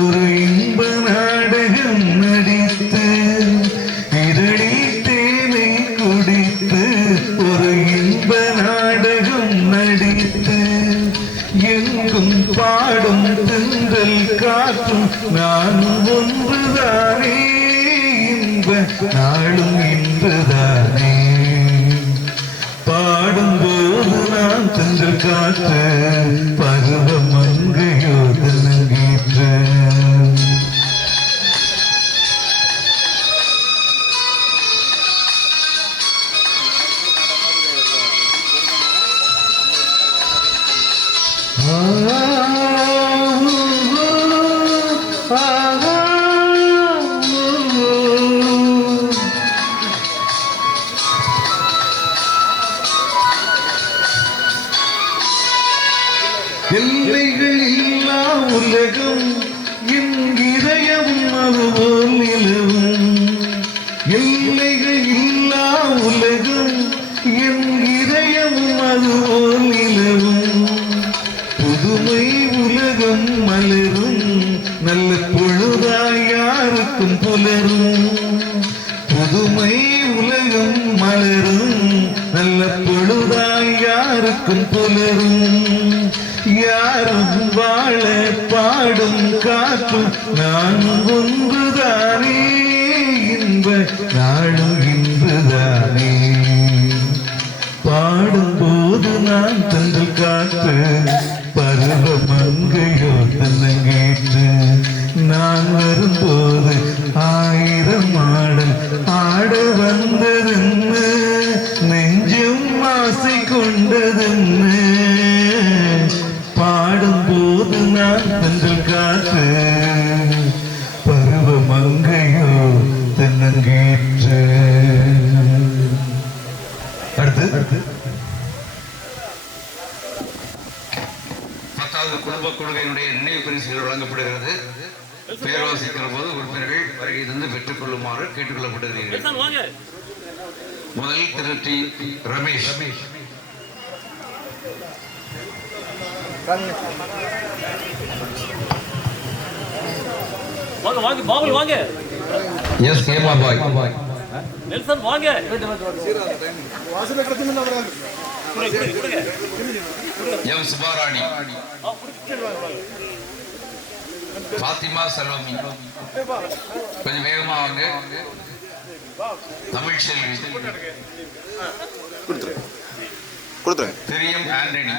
ஒரு இன்ப நாடகம் நடித்து இதழில் தேனை குடித்து ஒரு இன்ப நாடகம் நடித்து எங்கும் பாடும் தென்றல் காற்றும் நானும் ஒன்றுதானே இன்ப நாளும் இன்றுதானே பாடும்போது நான் தென்றல் காற்று பருவ மங்கையோ தனங்கீற்று எல்லைகள் இல்லா உலகம் என் இதயமும் அதுபோல் நிலவும் எல்லைகள் இல்லா உலகம் என் இதயமும் அதுபோல் நிலவும் புதுமை உலகம் மலரும் நல்ல பொழுதாய் யாருக்கும் புலரும் புதுமை உலகம் மலரும் நல்ல பொழுதாய் யாருக்கும் புலரும் யாரும் வாழ பாடும் காற்றும் நான் ஒன்றுதானே இன்ப நாளும் இன்றுதானே பாடும்போது நான் தென்றல் காற்று பருவ மங்கையோ தன்னங்கேற்று நான் வரும்போது ஆயிரம் ஆடல் ஆட வந்ததென்னு நெஞ்சும் ஆசை கொண்டதென்னு பாடும்போது நான் தென்றல் காற்று பருவ மங்கையோ தென்னங்கேற்று அடுத்து 10வது குடும்ப கொள்கையினுடைய நினைவு பரிசுகள் வழங்கப்படுகிறது. பேரவாசிக்கிற போது உறுப்பினர்கள் வருகை தந்து பெற்றுக் கொள்ளுமாறு கேட்டுக்கொள்ளப்படுகிறீர்கள். முதல் திரு டி. ரமேஷ். வாங்க பாபுல் வாங்க. எஸ் கேமா பாய். நெல்சன் வாங்க. எம் சுபாராணி. பாத்திமா செல்வமி. கொஞ்சம் வேகமா வாங்க. தமிழ் செல்வி. கொடுத்துருங்க. திரியம் ஆண்டனி.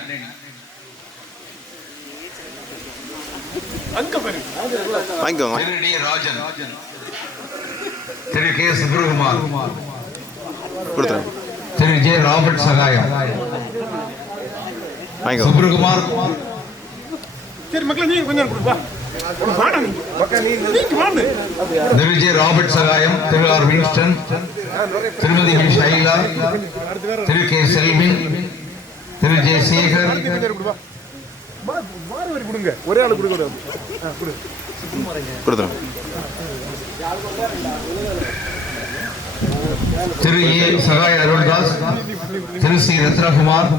வாங்கிக்கோங்க. திரு டி. ராஜன். திரு கே. சுப்ரகுமார். கொடுத்துருங்க. திரு ஜே. ராபர்ட் சகாயம். வாங்கிக்கோங்க. சுப்ரகுமார். திரு ஜே. ராபர்ட் சகாயம். திரு ஆர். வின்ஸ்டன். திருமதி ஷைலா. திரு கே. செல்வின். திரு ஜே. சேகர். ஒரே ஆளு கொடுக்க கொடுத்துருங்க. திரு ஏ. சகாய அருள்தாஸ். திரு சி. ரத்னகுமார்.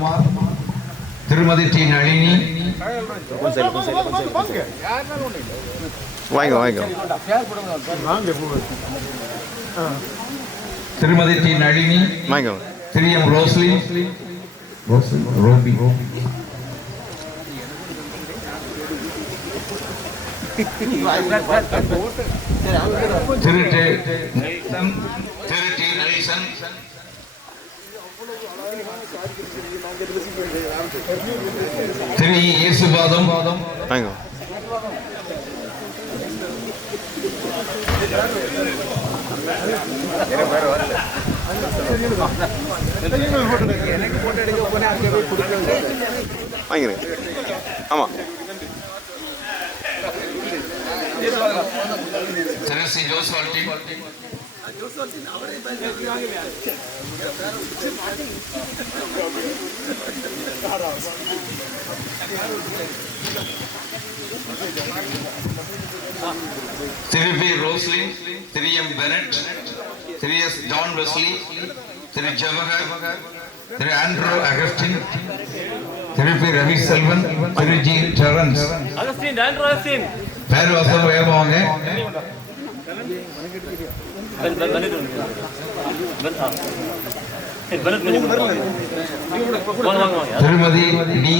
திருமதி டி. நளினி. வாங்கிக்கோ. திருமதி டி. நளினி. வாங்கிக்கோ. திரு எம். ரோஸ்லி. ரோபி. திரு டி. நெல்சன். திரு டி. நெல்சன். திரு இயேசுபாதம். வாங்கிக்கோ. வாங்கிக்கிறேன். ஆமா. திரு சி. ஜோஸ்வால்டி. திரு பி ரோஸ்லின், திரு எம் பெனட், திரு எஸ் ஜான் வெஸ்லி, திரு ஜவஹர், திரு ஆண்ட்ரூ அகஸ்டின், திரு பி ரவி செல்வன், திரு ஜி டெரன்ஸ். பேர் வசம் வேகமாங்க. திருமதி டி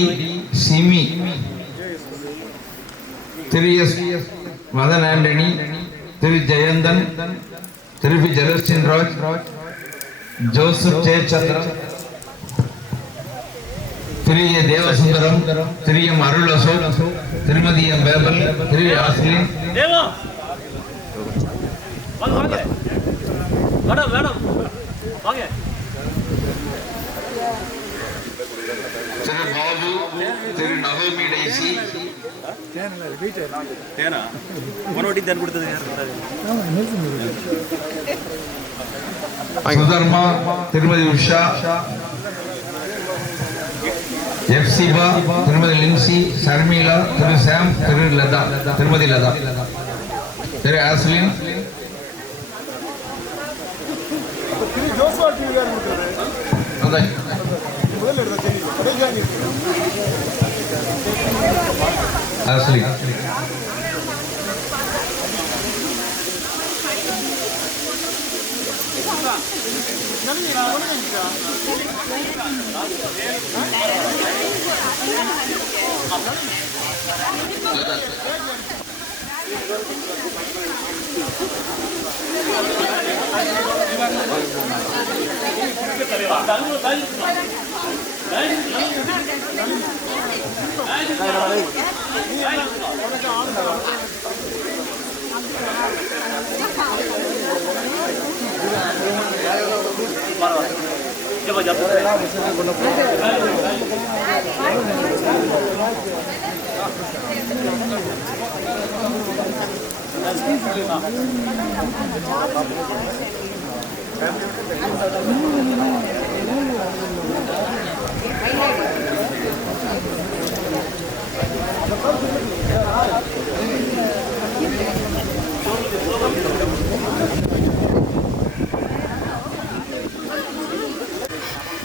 சிமி, திரு எஸ் மதன் ஆண்டனி, திரு ஜெயந்தன், திரு B Celestine Raj, Joseph Jayachandran, திரு ஏ தேவசுந்தரம், திரு எம் அருள் அசோக், திருமதி எம் பேபல், திரு ஆஸ்லின். திரு பாபு, திரு நவோமி டெய்சி, சுதர்மா, திருமதி உஷா, எஃப்சிபா, திருமதி லின்சி, ஷர்மிளா, திரு சாம், திரு லதா, திருமதி லதா, திரு ஆஸ்லின். ஆஸ்லின்.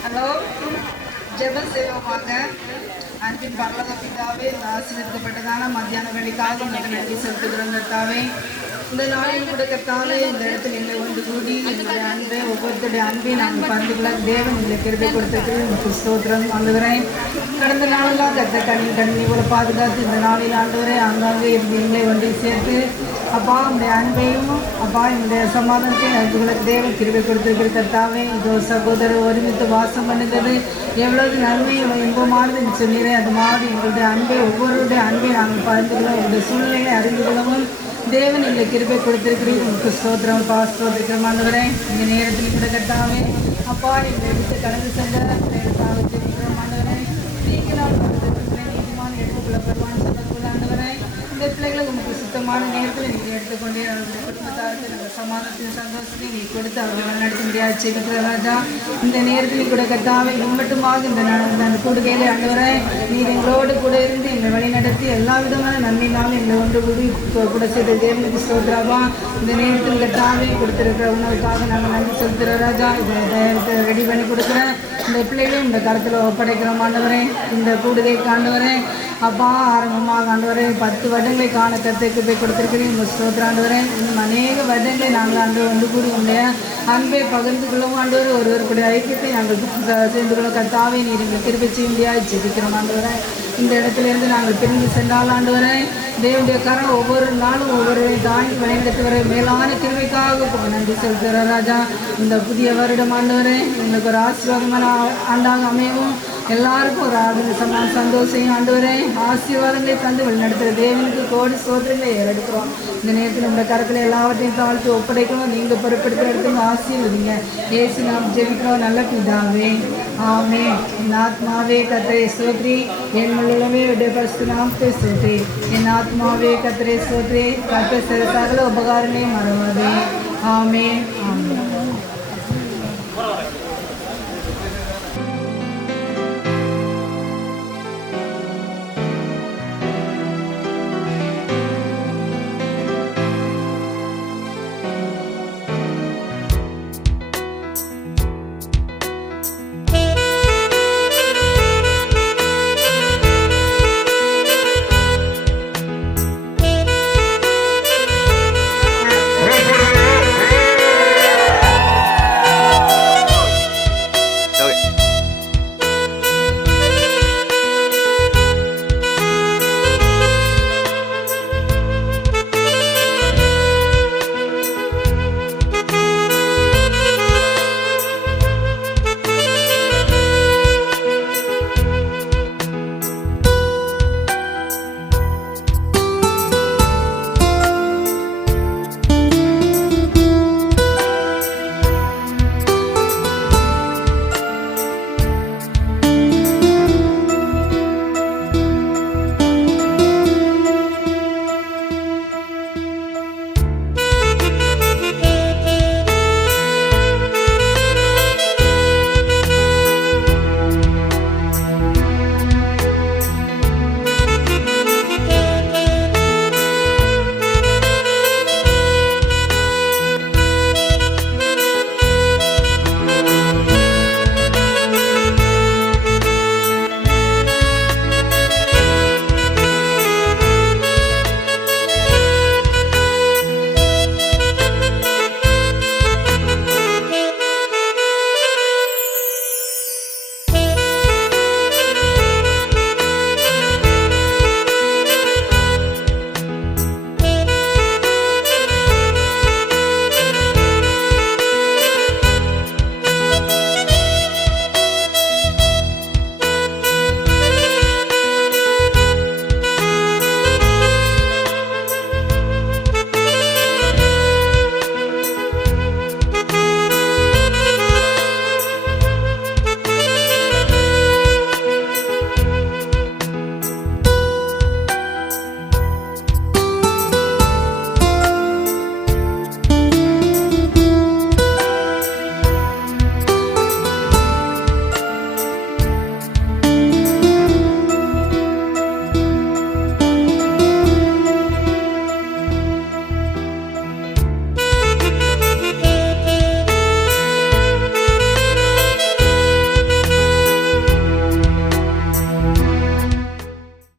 ஹலோ, ஜெப செய்வோமாக. அன்பின் பரலோக பிதாவே, இந்த ஆசீர்வதிக்கப்பட்டதான மத்தியான வேளைக்காக உங்களுக்கு நன்றி செலுத்துகிறோம் கர்த்தாவே. இந்த நாளில் கூட கர்த்தாவே, இந்த இடத்தில் எங்களை ஒன்று கூடி எங்களுடைய அன்பை, ஒவ்வொருத்தருடைய அன்பை நாங்கள் பகிர்ந்து கொள்ள தேவன் எங்களை கிருபை கொடுத்திருக்கிறது உங்களுக்கு ஸ்தோத்திரம் ஆண்டுகிறேன். கடந்த நாளெல்லாம் கண்ணி போல பாதுகாத்து இந்த நாளில் ஆண்டவரே அங்கங்கே இருந்து எங்களை ஒன்றை சேர்த்து அப்பா உங்களுடைய அன்பையும் அப்பா எங்களுடைய சமாதானத்தையும் அதுகளுக்கு தேவன் கிருபை கொடுத்திருக்கிற கர்த்தாவே. இதோ சகோதரர் ஒருமித்து வாசம் பண்ணுகிறது எவ்வளவு நன்மையும் இன்பமானது சொன்னீரே. அது மாதிரி எங்களுடைய அன்பை, ஒவ்வொருடைய அன்பை நாங்கள் பகிர்ந்து கொள்ள எங்களுடைய சூழ்நிலையை அறிந்து கொள்ளவும் தேவன் எங்களை கிருபை கொடுத்திருக்கிறீர்கள் உங்களுக்கு ஸ்தோத்திரம் ஸ்தோத்திரிக்கிறமானவரே. இந்த நேரத்தில் கூட கர்த்தாவே அப்பா எங்களை விட்டு கடந்து சென்ற பிள்ளைகளுக்காக ஜெபிக்கிறோமானவரே. நீங்களால் நீதிமான எடுத்துக்கொள்ளப்படுவான்னு சொல்லக்கூடாண்டவரே. இந்த பிள்ளைகளை உங்களுக்கு சுத்தமான நேரத்தில் நீங்கள் எடுத்துக்கொண்டே அவர்களுடைய குடும்பத்தாருக்கு நாங்கள் சமாதானத்தின் சந்தோஷத்தையும் நீங்கள் கொடுத்து அவர்களை வழிநடத்த முடியாது ஜெபிக்கிற ராஜா. இந்த நேரத்தில் கூட கர்த்தாவே மட்டுமாக இந்த கூடுகையிலே ஆண்டவரே நீர் எங்களோடு கூட இருந்து எங்களை வழிநடத்தி எல்லா விதமான நன்மையினாலும் எங்களை ஒன்று கூடி கூட செய்த தேவனுக்கு ஸ்தோத்திரமா. இந்த நேரத்தில் கர்த்தாவே கொடுத்திருக்கிற உணவுக்காக நாங்கள் நன்றி செலுத்துகிற ராஜா. இதை ரெடி பண்ணி கொடுக்குறேன். இந்த பிள்ளைகளையும் இந்த கருத்தில் ஒப்படைக்கிறோம் ஆண்டவரே. இந்த கூடுகைக்கு ஆண்டவரே அப்பா ஆரம்பமாக ஆண்டவரே 10 வருடங்களை காண கருத்துக்கு போய் கொடுத்திருக்கிறேன் உங்கள் ஸ்தோத்திர ஆண்டவரே. இன்னும் அநேக வருடங்களை நாங்கள் ஆண்டு ஒன்று கூடி உடைய அன்பை பகிர்ந்து கொள்ளவும் ஆண்டவர் ஒருவருடைய ஐக்கியத்தை நாங்கள் சேர்ந்து கொள்ள கர்த்தாவே நீர் எங்கள் கிருபை செய்ய முடியாது ஜெபிக்கிறோம் ஆண்டவரே. இந்த இடத்திலிருந்து நாங்கள் பிரிந்து சென்றால் ஆண்டவரே தேவனுடைய கரம் ஒவ்வொரு நாளும் ஒவ்வொரு தாங்கி வழிநடத்தி வர மேலான கிருபைக்காக நன்றி செலுத்துகிற ராஜா. இந்த புதிய வருடம் ஆண்டவரே எங்களுக்கு ஒரு ஆசீர்வாதமான ஆண்டாக அமையவும் எல்லாருக்கும் ஒரு ஆதரவு சந்தோஷம் ஆண்டவரே ஆசீர்வாதங்களை தந்து வழிநடத்துகிற தேவனுக்கு கோடி சோதனைகளை ஏறெடுக்கிறோம். இந்த நேரத்தில் உங்கள் கரத்தில் எல்லாவற்றையும் தாழ்த்து ஒப்படைக்கணும். நீங்கள் பொறுப்பெடுக்கிற இடத்துல ஆசீர்வதிங்க. ஏசு நாம் ஜெபிக்கிறோம் நல்ல பிதாவே ஆமே. என் ஆத்மாவே கர்த்தரை ஸ்தோத்ரி, என் முழுமே உடைய பரிசுத்த நாமத்தை ஸ்தோத்ரி. என் ஆத்மாவே கர்த்தரை ஸ்தோத்ரி, கர்த்தர் சகல உபகாரங்களையும் மறவாதே ஆமே ஆமே.